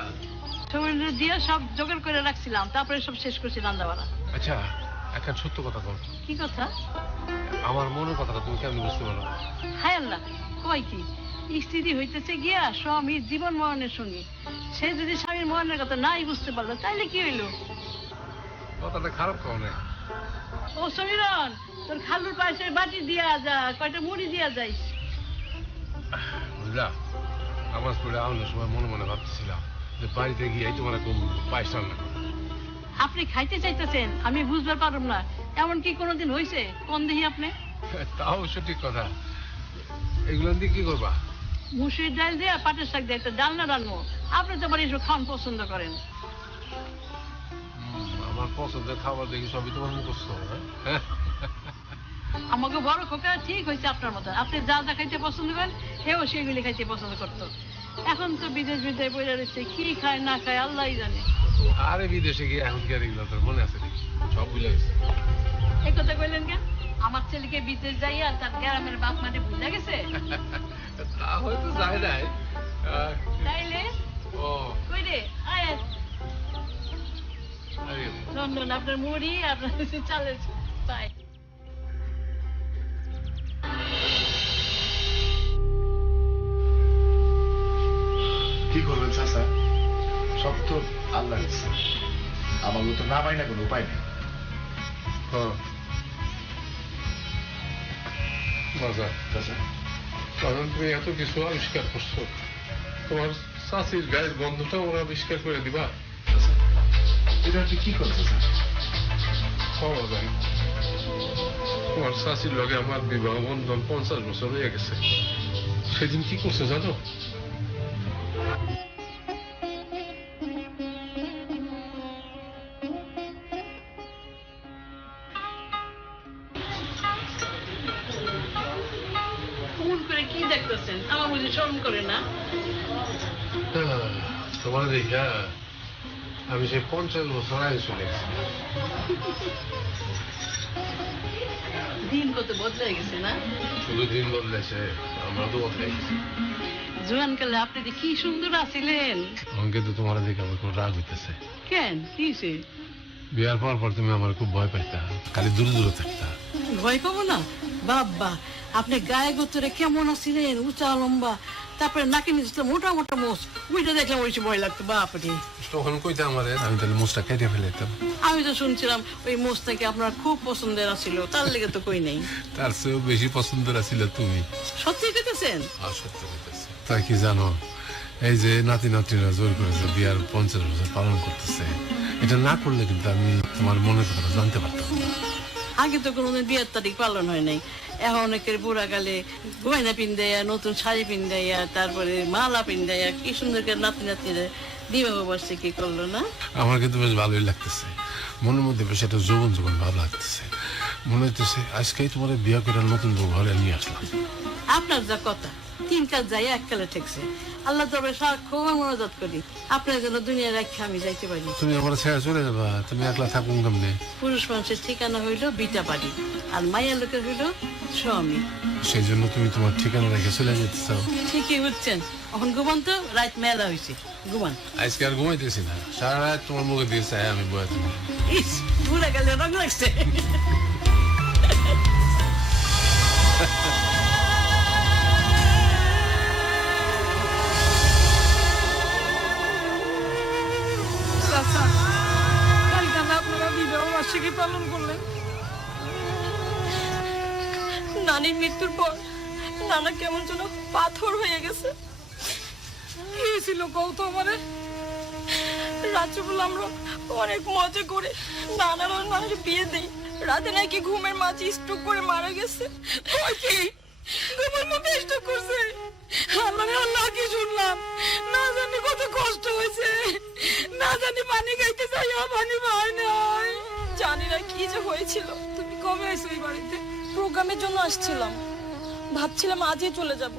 সময় দিয়ে সব জোগাড় করে রাখছিলাম, তারপরে সব শেষ করছি রান্না বাড়া। আচ্ছা, একটা সত্য কথা বল, কি কথা? আমার মনের কথাটা তুমি কেমন বুঝতে পারো? হায় আল্লাহ, কয় কি? স্ত্রী হইতেছে গিয়া স্বামীর জীবন মরণের সঙ্গে, সে যদি স্বামীর মরণের কথা নাই বুঝতে পারলো তাইলে কি হইলো? কথাটা খারাপ কও না। ও সমীরন, তোর খালুর পাশে বাটি দিয়া যা, কয়টা মুড়ি দিয়া যাইস। বুঝলা, আমার স্কুলে আউনের সময় মনে মনে ভাবতেছিলাম যে বাড়িতে গিয়ে তোমার খুব পায়েস রান্না করো। আপনি খাইতে চাইতেছেন, আমি বুঝবার পারলাম না, এমন কি কোনোদিন হয়েছে? কোন দেখি আপনি? তাও সঠিক কথা। এগুলো দিয়ে কি করবা? মুসুরির ডাল দিয়ে পাটের শাক দিয়ে একটা ডালনা রান্নবো। আপনি তো আবার এইসব খাওয়ান পছন্দ করেন। আমার পছন্দের খাবার দেখি সবই তোমার মুখস্থ, হ্যাঁ? আমাকে বড় খোকা ঠিক হয়েছে আপনার মতো, আপনি যা যা খাইতে পছন্দ করেন সেও সেগুলি খাইতে পছন্দ করতো। এখন তো বিদেশ বিদেশ বইয়া রয়েছে, কি খায় না খায় আল্লাহই জানে। আরে বিদেশে গিয়ে এখন কি আর এগুলো তোর মনে আছে নাকি? সব ভুলে গেছে। এই কথা কইলেন কেন? আমার ছেলেকে বিদেশ যাইয়া তার গ্রামের বাপ মাঠে ভুলে গেছে? তা হয়তো যায় নাই। তাইলে ও কই রে আয়, আরে লন্ডন আপনার মুড়ি আপনার চালের পাই। কি করবেন চাচা, সব তো আল্লাহ ইচ্ছা, আমাকে তো না পাই না, কোনো উপায় নেই। হ্যাঁ মজা। চাচা কারণ তুমি এত কিছু আবিষ্কার করছো, তোমার চাষির গায়ের গন্ধটা ওরা আবিষ্কার করে দিবা। চাচা এটা আপনি কি করছেন চাচা? খাওয়া যায় তোমার চাষির লগে আমার বিবাহ বন্ধন 50 বছর হয়ে গেছে। সেদিন কি করছে জানো? ফোন করে কি দেখতেছেন? আমার বুঝি শরম করে না? তোমার দেখা আমি সেই 50 বছর আগে চলে গেছি। দিন কত বদলে গেছে না? শুধু দিন বদলেছে, আমরা তো বদলে গেছি। জোয়ান কালে আপনি যে কি সুন্দর আছিলেন। আমাকে তো তোমার দিকে আমার খুব রাগ হইতেছে। কেন, কি হয়েছে? বিয়ার পর তুমি আমার খুব ভয় পাইতা, খালি দূরে দূরে থাকতা। ভয় পাবো না বাবা? আপনি গায়ে গোতরে কেমন আছিলেন, উঁচা লম্বা, তারপরে নাকি নিচে মোটা মোটা মোষ, ওইটা দেখলাম ওই ভয় লাগতো বাপরে। তখন কইতে আমার আমি তাহলে মোষটা কেটে ফেলাইতাম। আমি তো শুনছিলাম ওই মোষ নাকি আপনার খুব পছন্দের আছিল, তার লেগে তো কই নাই। তার চেয়েও বেশি পছন্দের ছিল তুমি। সত্যি কেটেছেন? আর সত্য কইতেছে। তাই কি জানো, এই যে নাতি নাতিরা জোর করেছে বিয়ার 50 বছর পালন করতেছে, এটা না করলে কিন্তু আমি তোমার মনের কথা জানতে পারতাম না। আগে তো কোনোদিন বিয়ের তারিখ পালন হয় নাই, এখন অনেকের বুড়া গালে গয়না পিন্দাইয়া, নতুন শাড়ি পিন্দাইয়া, তারপরে মালা পিন্দাইয়া, কি সুন্দর করে নাতি নাতিরা বিবাহ বার্ষিকী করলো না? আমার কিন্তু বেশ ভালোই লাগতেছে, মনের মধ্যে বেশ একটা যৌবন যৌবন ভাব লাগতেছে। মনে হইতেছে আজকেই তোমার বিয়ে করে নতুন বউ ঘরে নিয়ে আসলাম। আপনার যা কথা, 3 কাজ যাই এক কালে ঠেকছে। আল্লাহ তবে সারাক্ষণ মনোজাত করি আপনার জন্য দুনিয়া রাখে আমি যাইতে পারি। তুমি আমার ছেড়ে চলে যাবা, তুমি একলা থাকুন কেমনে? পুরুষ মানুষের ঠিকানা হইল বিটা বাড়ি, আর মাইয়া লোকের হইল স্বামী। সেই জন্য তুমি তোমার ঠিকানা রেখে চলে যেতে চাও? ঠিকই বুঝছেন। এখন ঘুমান তো, রাত মেলা হয়েছে, ঘুমান। আজকে আর ঘুমাইতেছি না, সারা রাত তোমার মুখে দিয়ে চাই আমি বয়ে থাকি। ইস, বুড়া গেলে রং লাগছে। আপনারা বিবাহ বার্ষিকী পালন করলেন, নানির মৃত্যুর পর নানা কেমন যেন পাথর হয়ে গেছে। কি হয়েছিল কও তো আমারে? রাত্রিবেলা আমরা অনেক মজা করে নানার আর নানির বিয়ে দিই, রাতে নাকি ঘুমের মাঝে স্ট্রোক করে মারা গেছে। কি ঘুমের মধ্যে স্ট্রোক করছে? আল্লাহ কি শুনলাম, না জানি কত কষ্ট হয়েছে, না জানি পানি খাইতে চাই পানি পাই নাই, জানি না কি যে হয়েছিল। তুমি কবে আইছো এই বাড়িতে? প্রোগ্রামের জন্য আসছিলাম, ভাবছিলাম আজই চলে যাব,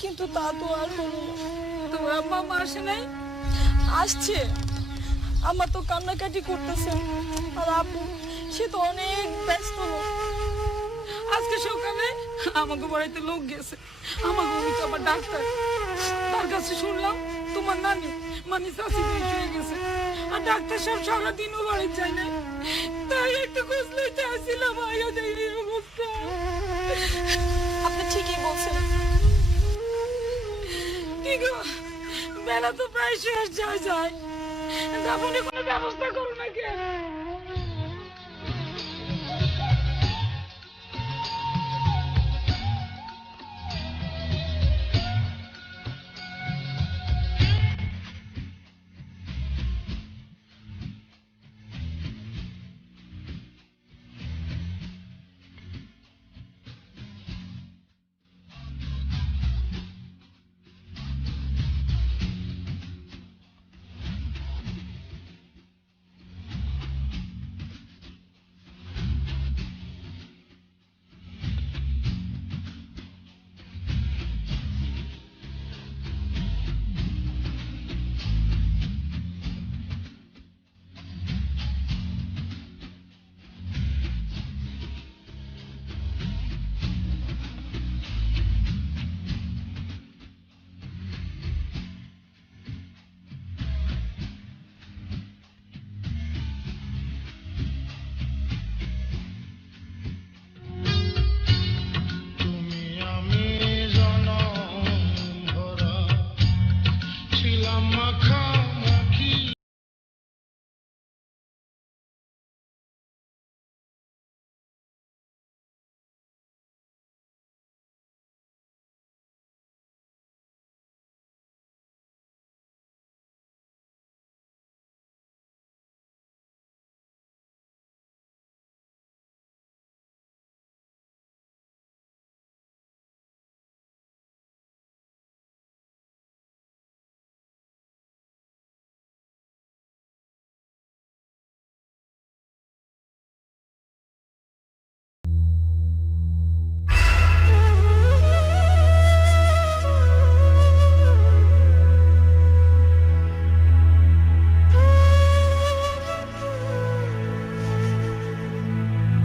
কিন্তু তা তো আর হলো না। তোমার আম্মা মা আসে নাই? আসছে, আমার তো কান্নাকাটি করতেছে, আর আপু সে তো অনেক ব্যস্ত লোক। আজকে সকালে আমাকে বাড়িতে লোক গেছে, আমাকে উনি তো আমার ডাক্তার, তার কাছে শুনলাম তোমার নানি মানে চাষি হয়ে গেছে, আর ডাক্তার সাহেব সারাদিনও বাড়ি যায় না। তাই একটু খোঁজ লইতে আসছিলাম, আয়া যাই এই অবস্থা। আপনি ঠিকই বলছেন। কি গো, বেলা তো প্রায় শেষ যায়, দাফনের কোনো ব্যবস্থা করো না কেন?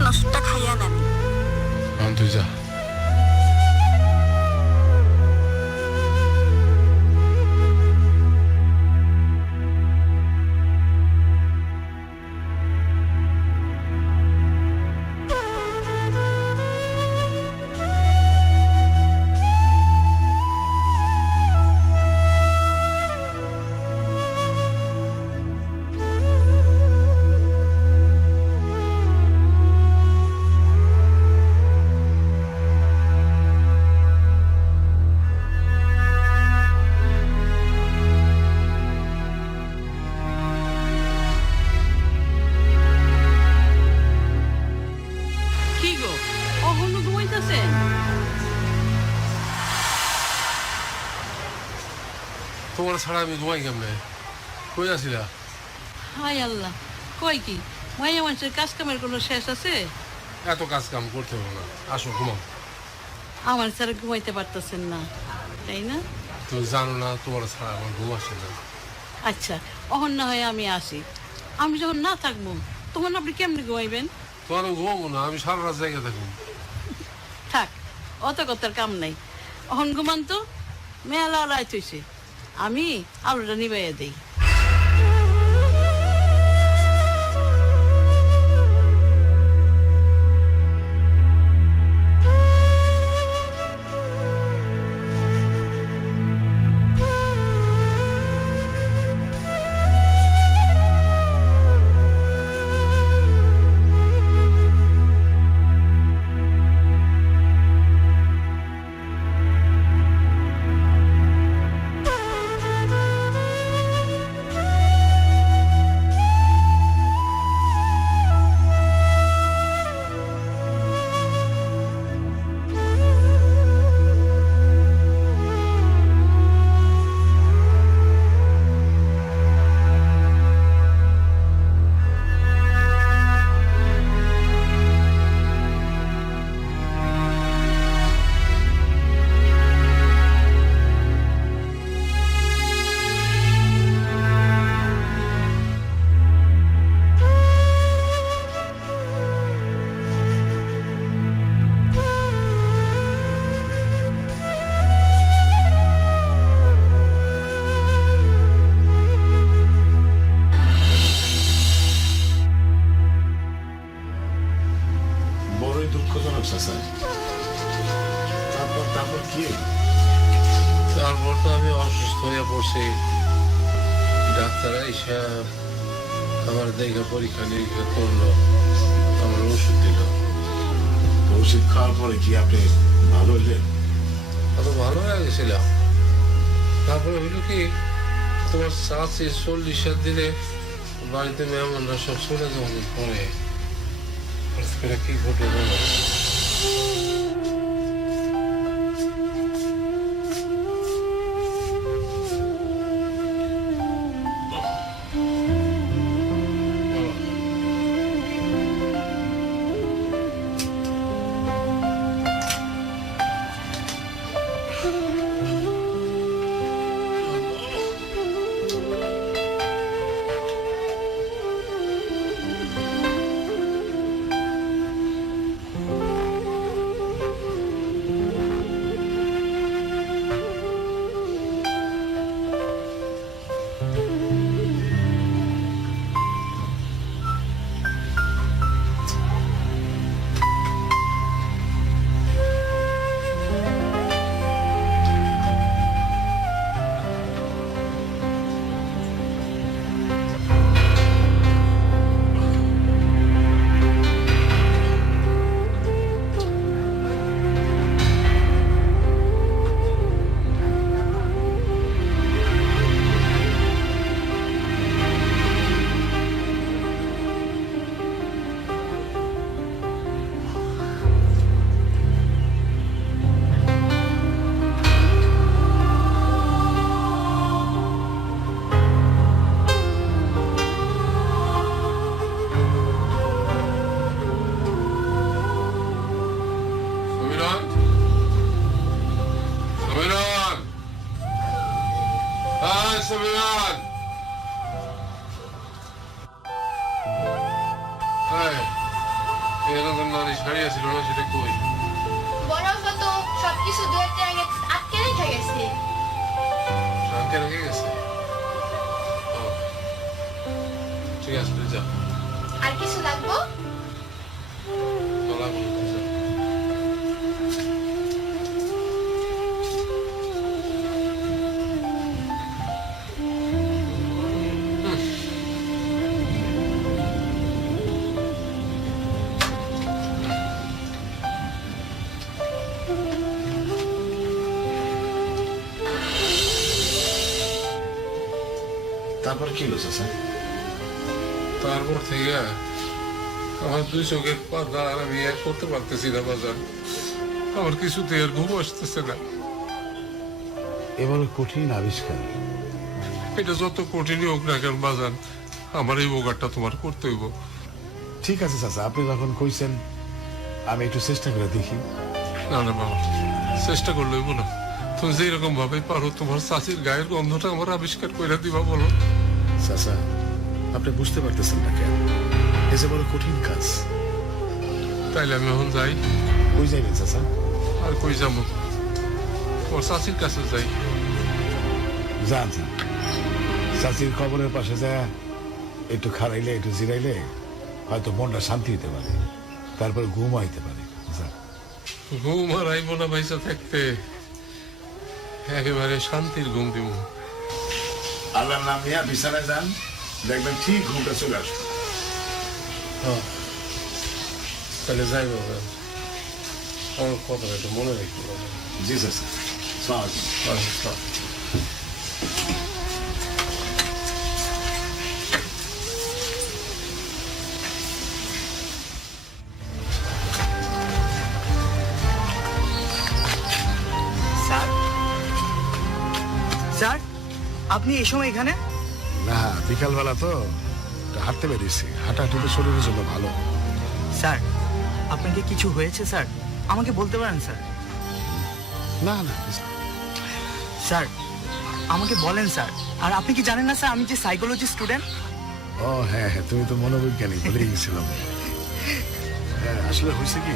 ওষুধটা খাইয়া নেন। তুই যা। কি গো, অহনো ঘুমাইতেছেন? তোমার ছাড়া আমি ঘুমাই কেমনে? কই আছিলা? হাই আল্লাহ, কয় কি মাইয়া মানুষের কাজ কামের কোনো শেষ আছে? এত কাজ কাম করতে হবে না, আসো ঘুমাও। আমার ছাড়া ঘুমাইতে পারতেছেন না, তাই না? তুমি জানো না তোমার ছাড়া আমার ঘুম আসে না। আচ্ছা, অহন না হয় আমি আসি। আমি যখন না থাকবো তখন আপনি কেমনে ঘুমাইবেন? তোমার আমি ঘুমাবো না, আমি সারা রাত জায়গা থাকবো। থাক, অত কথার কাম নাই। অহন ঘুমান তো, মেলা রাইত হইছে, আমি আলুটা নিবাইয়া দেই। তো আমি অসুস্থ হয়ে পড়ছি, ডাক্তার আইসা আমার দেখে পরীক্ষা নিরীক্ষা করলো, আমার ওষুধ দিল। ওষুধ খাওয়ার পরে কি আপনি ভালো হইলেন? অত ভালো হয়ে গেছিলাম। তারপরে হইল কি, তোমার চাষি 40 দিনে বাড়িতে মেহমানরা সব চলে যাওয়ার পরে কি ঘটে বলো? সবকিছু দুয়ারতে আটকে রেখে গেছে। ঠিক আছে, যা। আর কিছু লাগবো? তারপর কি হলো চাচা? তারপর থেকে আমার 2 চোখের পাতা আর আমি এক করতে পারতেছি না বাজান। আমার কিছুতে আর ঘুম আসতেছে না। এবারে কঠিন আবিষ্কার। এটা যত কঠিনই হোক না কেন বাজান, আমার এই উপকারটা তোমার করতে হইব। ঠিক আছে চাচা, আপনি যখন কইছেন আমি একটু চেষ্টা করে দেখি। না না বাবা, চেষ্টা করলে হইব না। তুমি যেরকম ভাবে পারো তোমার চাষির গায়ের গন্ধটা আমার আবিষ্কার করে দিবা বলো। চাচা, আপনি বুঝতে পারতেছেন না কেন? এ যে বড় কঠিন কাজ। তাইলে আমি এখন যাই। কই যাইবেন চাচা? আর কই যাবো, তোমার চাষির কাছে যাই। যান যান, চাচির কবরের পাশে যায় একটু খাড়াইলে একটু জিরাইলে হয়তো মনটা শান্তি হইতে পারে, তারপর ঘুম আইতে পারে। ঘুম আর আইব না পয়সা থাকতে, একেবারে শান্তির ঘুম দিব। আল্লাহর নাম নিয়ে বিছানায় যান, দেখবেন ঠিক ঘুমটা চলে আসবে। তাহলে যাই বাবা, আমার কথাটা একটু মনে রাখি বাবা। জি চাচা, সালাম আলাইকুম। স্যার, আপনি এই সময় এখানে? না, বিকালবেলা তো হাঁটতে বেরিয়েছি। হাঁটাহাঁটি তো শরীরের জন্য ভালো। স্যার, আপনাকে কিছু হয়েছে স্যার? আমাকে বলতে পারেন স্যার। না না স্যার, আমাকে বলেন স্যার। আর আপনি কি জানেন না স্যার, আমি যে সাইকোলজি স্টুডেন্ট। ও হ্যাঁ হ্যাঁ, তুমি তো মনোবৈজ্ঞানিক, বলে গেছিলাম। হ্যাঁ, আসলে হয়েছে কি,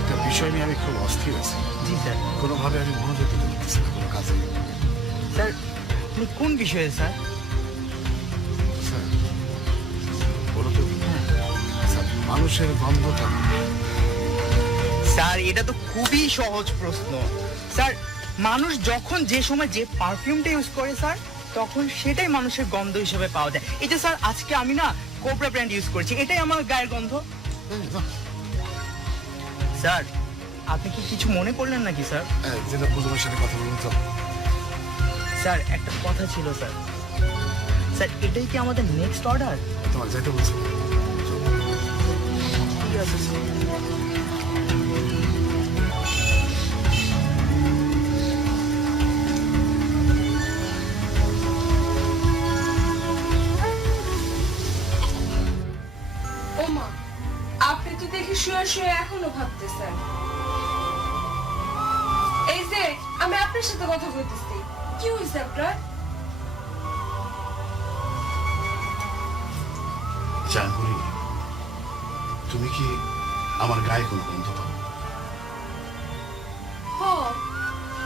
একটা বিষয় নিয়ে আমি খুব অস্থির আছি। জি স্যার। কোনোভাবে আমি মনোযোগ দিতে পারতেছি না কোনো কাজে। স্যার, আপনি কোন বিষয়ে স্যার? স্যার বলো তো, স্যার, মানুষের গন্ধটা। স্যার, এটা তো খুবই সহজ প্রশ্ন। স্যার, মানুষ যখন যে সময় যে পারফিউমটা ইউজ করে স্যার, তখন সেটাই মানুষের গন্ধ হিসেবে পাওয়া যায়। এই যে স্যার আজকে আমি না কোবরা ব্র্যান্ড ইউজ করছি, এটাই আমার গায়ের গন্ধ। স্যার আপনি কি কিছু মনে করলেন নাকি স্যার? যেটা বুঝবো সেটা কথা বলুন তো। স্যার একটা কথা ছিল স্যার। স্যার এটাই কি আমাদের নেক্সট অর্ডার? তোমার যেটা বলছো। ঠিক আছে স্যার। ওমা, আপনি তো দেখি শুয়ে শুয়ে এখনো ভাবতেছেন। এই যে আমি আপনার সাথে কথা বলতেছি, কি হয়েছে আপনার? জানকুরি, তুমি কি আমার গায়ে কোনো গন্ধ পাও?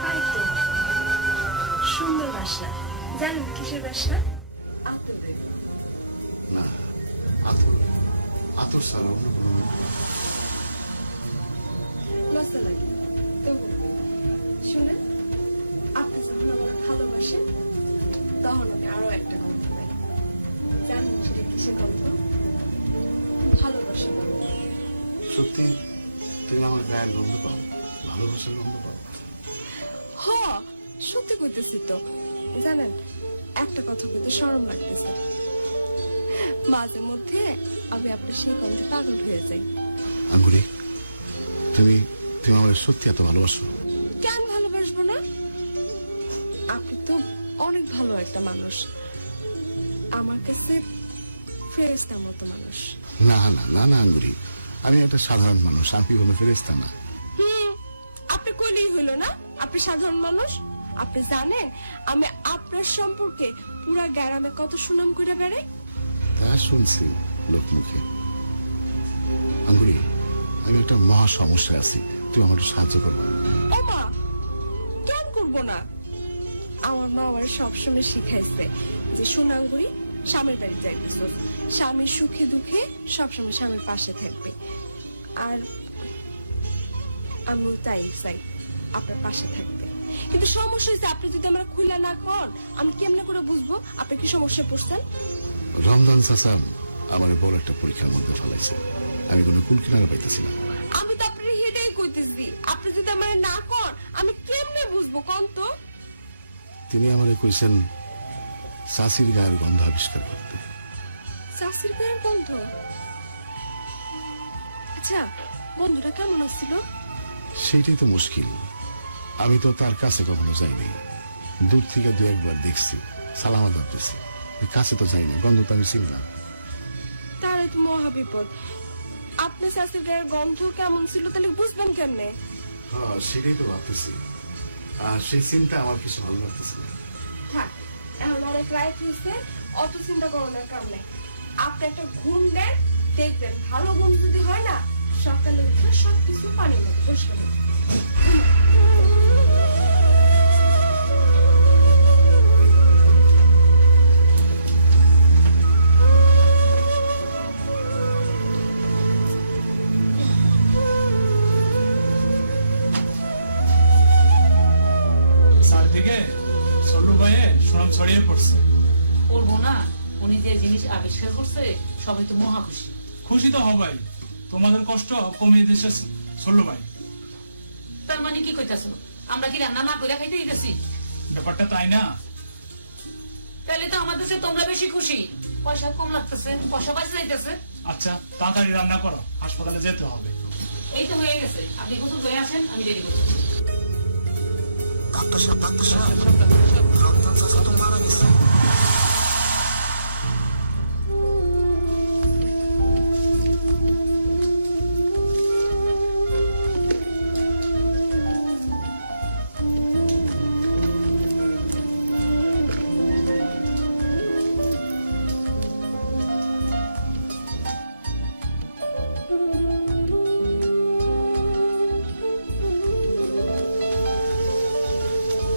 তাই তো, সুন্দর বাসনা। জানেন কিসের বাসনা? আতরের। না, আতর আতর ছাড়া অন্য কোনো গন্ধ নেই। লজ্জা লাগে তবু শুনেন, আপনি যখন আমাকে ভালোবাসেন তখন আমি আরো একটা গন্ধ পাই। জানেন সেটা কিসের গন্ধ? ভালোবাসা গন্ধ। সত্যি তুমি আমার গায়ের গন্ধ পাও, ভালোবাসার গন্ধ পাও? সত্যি কইতেছি তো। জানেন একটা কথা বলতে শরম লাগতেছে, মাঝে মধ্যে আমি আপনার সেই গন্ধে পাগল হয়ে যাই। আঙ্গুরি, তুমি তুমি আমার সত্যি এত ভালোবাসো? কেন ভালোবাসবো না? আপনি তো অনেক ভালো একটা মানুষ, আমার কাছে ফেরেশতার মতো মানুষ। না না না না আঙ্গুরি, আমি একটা সাধারণ মানুষ, আমি কোনো ফেরেশতা না। আপনি কইলেই হইল না আপনি সাধারণ মানুষ। আপনি জানেন আমি আপনার সম্পর্কে পুরা গ্রামে কত সুনাম করে বেড়াই। তা শুনছি লোক মুখে। আঙ্গুরি, আমি একটা মহা সমস্যায় আছি, তুমি আমার একটু সাহায্য করবে? ও মা, কেন করবো না? আমার মা আমার সবসময় শিখাইছে যে সোনাঙ্গুরি স্বামীর বাড়ি যাইতেছ, স্বামীর সুখে দুঃখে সবসময় স্বামীর পাশে থাকবে। আর আমি তাই চাই আপনার পাশে থাকতে। কিন্তু সমস্যা হচ্ছে আপনি যদি আমরা খুলে না কর, আমি কেমনে করে বুঝবো আপনি কি সমস্যায় পড়ছেন? রমজান চাচা আমার বড় একটা পরীক্ষার মধ্যে ফেলাইছে, আমি কোনো কুল কিনারা পাইতেছি না। আমি তো আপনার হেডেই কইতেছি, আপনি যদি আমার না কর আমি কেমনে বুঝবো কোন তো? তিনি আমারে কইছেন চাষির গায়ের গন্ধ আবিষ্কার করতে। চাষির গায়ের গন্ধ? আচ্ছা, গন্ধটা কেমন ছিল? সেইটাই তো মুশকিল, আমি তো তার কাছে কখনো যাইনি, দূর থেকে দু একবার দেখছি, সালাম আদব দিছি, কাছে তো যাইনি, গন্ধ তো আমি চিনি না। তার তো মহা বিপদ। আপনি চাষির গায়ের গন্ধ কেমন ছিল তাহলে বুঝবেন কেমনে? হ্যাঁ সেটাই তো ভাবতেছি, আর সেই চিন্তা আমার কিছু ভালো লাগতেছে না। থাক, এখন অনেক রাইট হয়েছে, অত চিন্তা করানোর কারণ নেই। আপনি একটা ঘুম দেন, দেখবেন ভালো ঘুম যদি হয় না, সকালে উঠে সবকিছু পানির মতো পরিষ্কার হবে। চারদিকে সল্লু ভাইয়ে সুনাম ছড়িয়ে পড়ছে। বলবো না, উনি যে জিনিস আবিষ্কার করছে সবাই তো মহা খুশি। খুশি তো হবাই, তোমাদের কষ্ট কমিয়ে দিয়েছে সল্লু ভাই। তার মানে কি কইতাছো, আমরা কি রান্না না করে খাইতে দিতেছি? ব্যাপারটা তাই না? তাহলে তো আমাদের চেয়ে তোমরা বেশি খুশি। পয়সা কম লাগতেছে, পয়সা পাইছে যাইতেছে। আচ্ছা তাড়াতাড়ি রান্না করো, হাসপাতালে যেতে হবে। এই তো হয়ে গেছে, আপনি গোসল করে আসেন, আমি রেডি করছি।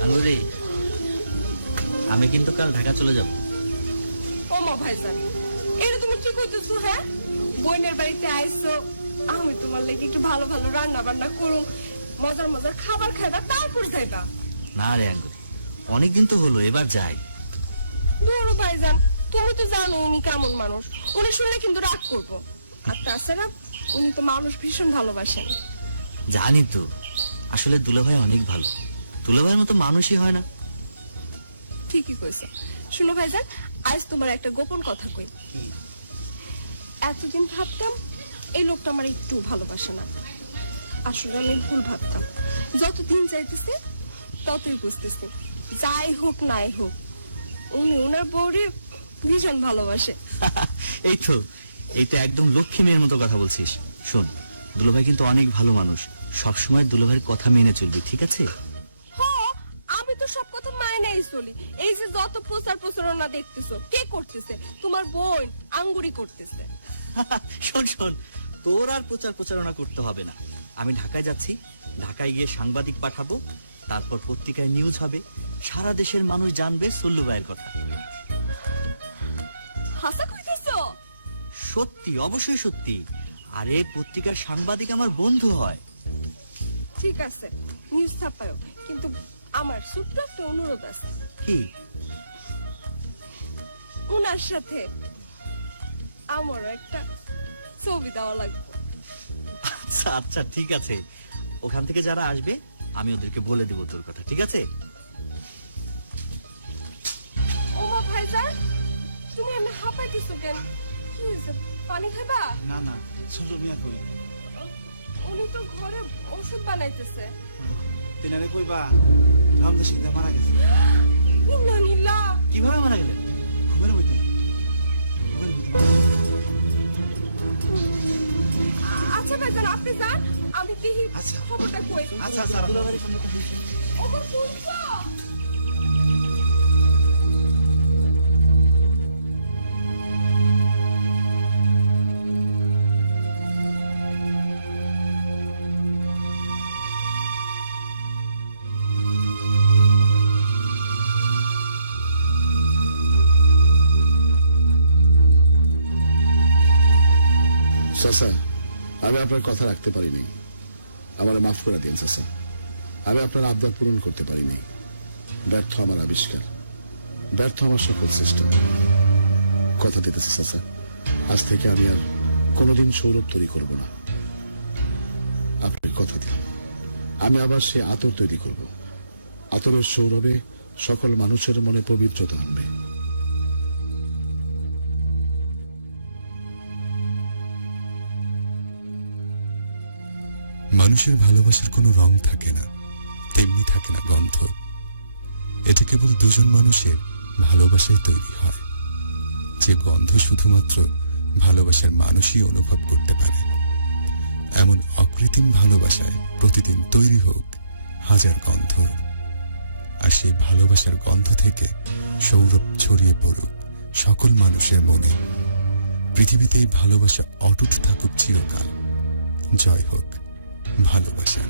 আঙ্গুরি, আমি কিন্তু কাল ঢাকা চলে যাব। ও মা ভাইজান, এটা তুমি কি কইতেছো? হ্যাঁ, বোনের বাড়িতে আইছো, আমি তোমার লাগি একটু ভালো ভালো রান্না বান্না করুম, মজার মজার খাবার খাইবা, তারপর যাইবা। না রে আঙ্গুল, অনেকদিন তো হলো, এবার যাই। ধরো ভাইজান, তুমি তো জানো উনি কেমন মানুষ, উনি শুনলে কিন্তু রাগ করবো। আর তাছাড়া উনি তো মানুষ ভীষণ ভালোবাসেন। জানি তো, আসলে দুলাভাই অনেক ভালো, দুলাভাইয়ের মতো মানুষই হয় না। ঠিকই কইছো। শুনো ভাইজান, আজ তোমার একটা গোপন কথা কই। এতদিন ভাবতাম এই লোকটা আমার একটু ভালোবাসে না, আসলে আমি ভুল ভাবতাম। যতদিন যাইতেছে ততই বুঝতেছি, যাই হোক নাই হোক উনি ওনার বউরে ভীষণ ভালোবাসে। এইটা একদম লক্ষ্মী মেয়ের মতো কথা বলছিস। শোন, দুলাভাই কিন্তু অনেক ভালো মানুষ, সবসময় দুলাভাইয়ের কথা মেনে চলবি, ঠিক আছে? আমি তো সব কথা মাইনাই চলি। এই যে যত প্রচার প্রচারণা দেখতেছো, কে করতেছে? তোমার বোন আঙ্গুরি করতেছে। শোন শোন, তোর আর প্রচারণা করতে হবে না। আমি ঢাকায় যাচ্ছি, ঢাকায় গিয়ে সাংবাদিক পাঠাবো, তারপর পত্রিকায় নিউজ হবে, সারা দেশের মানুষ জানবে সল্লু ভাইয়ের কথা। হাসা কইতেছো? সত্যি, অবশ্যই সত্যি। আরে পত্রিকার সাংবাদিক আমার বন্ধু হয়। ঠিক আছে, নিউজ ছাপায়ও, কিন্তু আমার ছোট্ট একটা অনুরোধ আছে। কি? ওনার সাথে আমারও একটা ছবি দেওয়া লাগবে। আচ্ছা আচ্ছা, ঠিক আছে। ওখান থেকে যারা আসবে আমি ওদেরকে বলে দেবো তোর কথা, ঠিক আছে? ওমা ভাইজান, তুমি আমি হাঁপাইতেছো কেন? কি হয়েছে, পানি খাবা? না না, ছোট মিয়া কই? উনি তো ঘরে ওষুধ বানাইতেছে। তেনারে কইবা রামদা সিদ্ধা মারা গেছে। ইন্না নিল্লাহ। কিভাবে মারা গেলেন? ঘুমের মধ্যে। আচ্ছা ভাইজান, আপনি যান, আমি দেখি খবরটা কই। আচ্ছা আচ্ছা, ওমা শুনছো? চাচা, আমি আপনার কথা রাখতে পারিনি, আমার মাফ করে দিন চাচা। আমি আপনার আবদার পূরণ করতে পারিনি। ব্যর্থ আমার আবিষ্কার, ব্যর্থ আমার সকল চেষ্টা। কথা দিতেছি চাচা, আজ থেকে আমি আর কোনোদিন সৌরভ তৈরি করব না। আপনার কথা দিলাম, আমি আবার সে আতর তৈরি করব। আতরের সৌরভে সকল মানুষের মনে পবিত্রতা আনবে। মানুষের ভালোবাসার কোনো রং থাকে না, তেমনি থাকে না গন্ধ। এটা কেবল দুজন মানুষের ভালোবাসায় তৈরি হয়, যে গন্ধ শুধুমাত্র ভালোবাসার মানুষই অনুভব করতে পারে। এমন অকৃত্রিম ভালোবাসায় প্রতিদিন তৈরি হোক হাজার গন্ধ, আর সেই ভালোবাসার গন্ধ থেকে সৌরভ ছড়িয়ে পড়ুক সকল মানুষের মনে। পৃথিবীতে এই ভালোবাসা অটুট থাকুক চিরকাল। জয় হোক ভালোবাসা।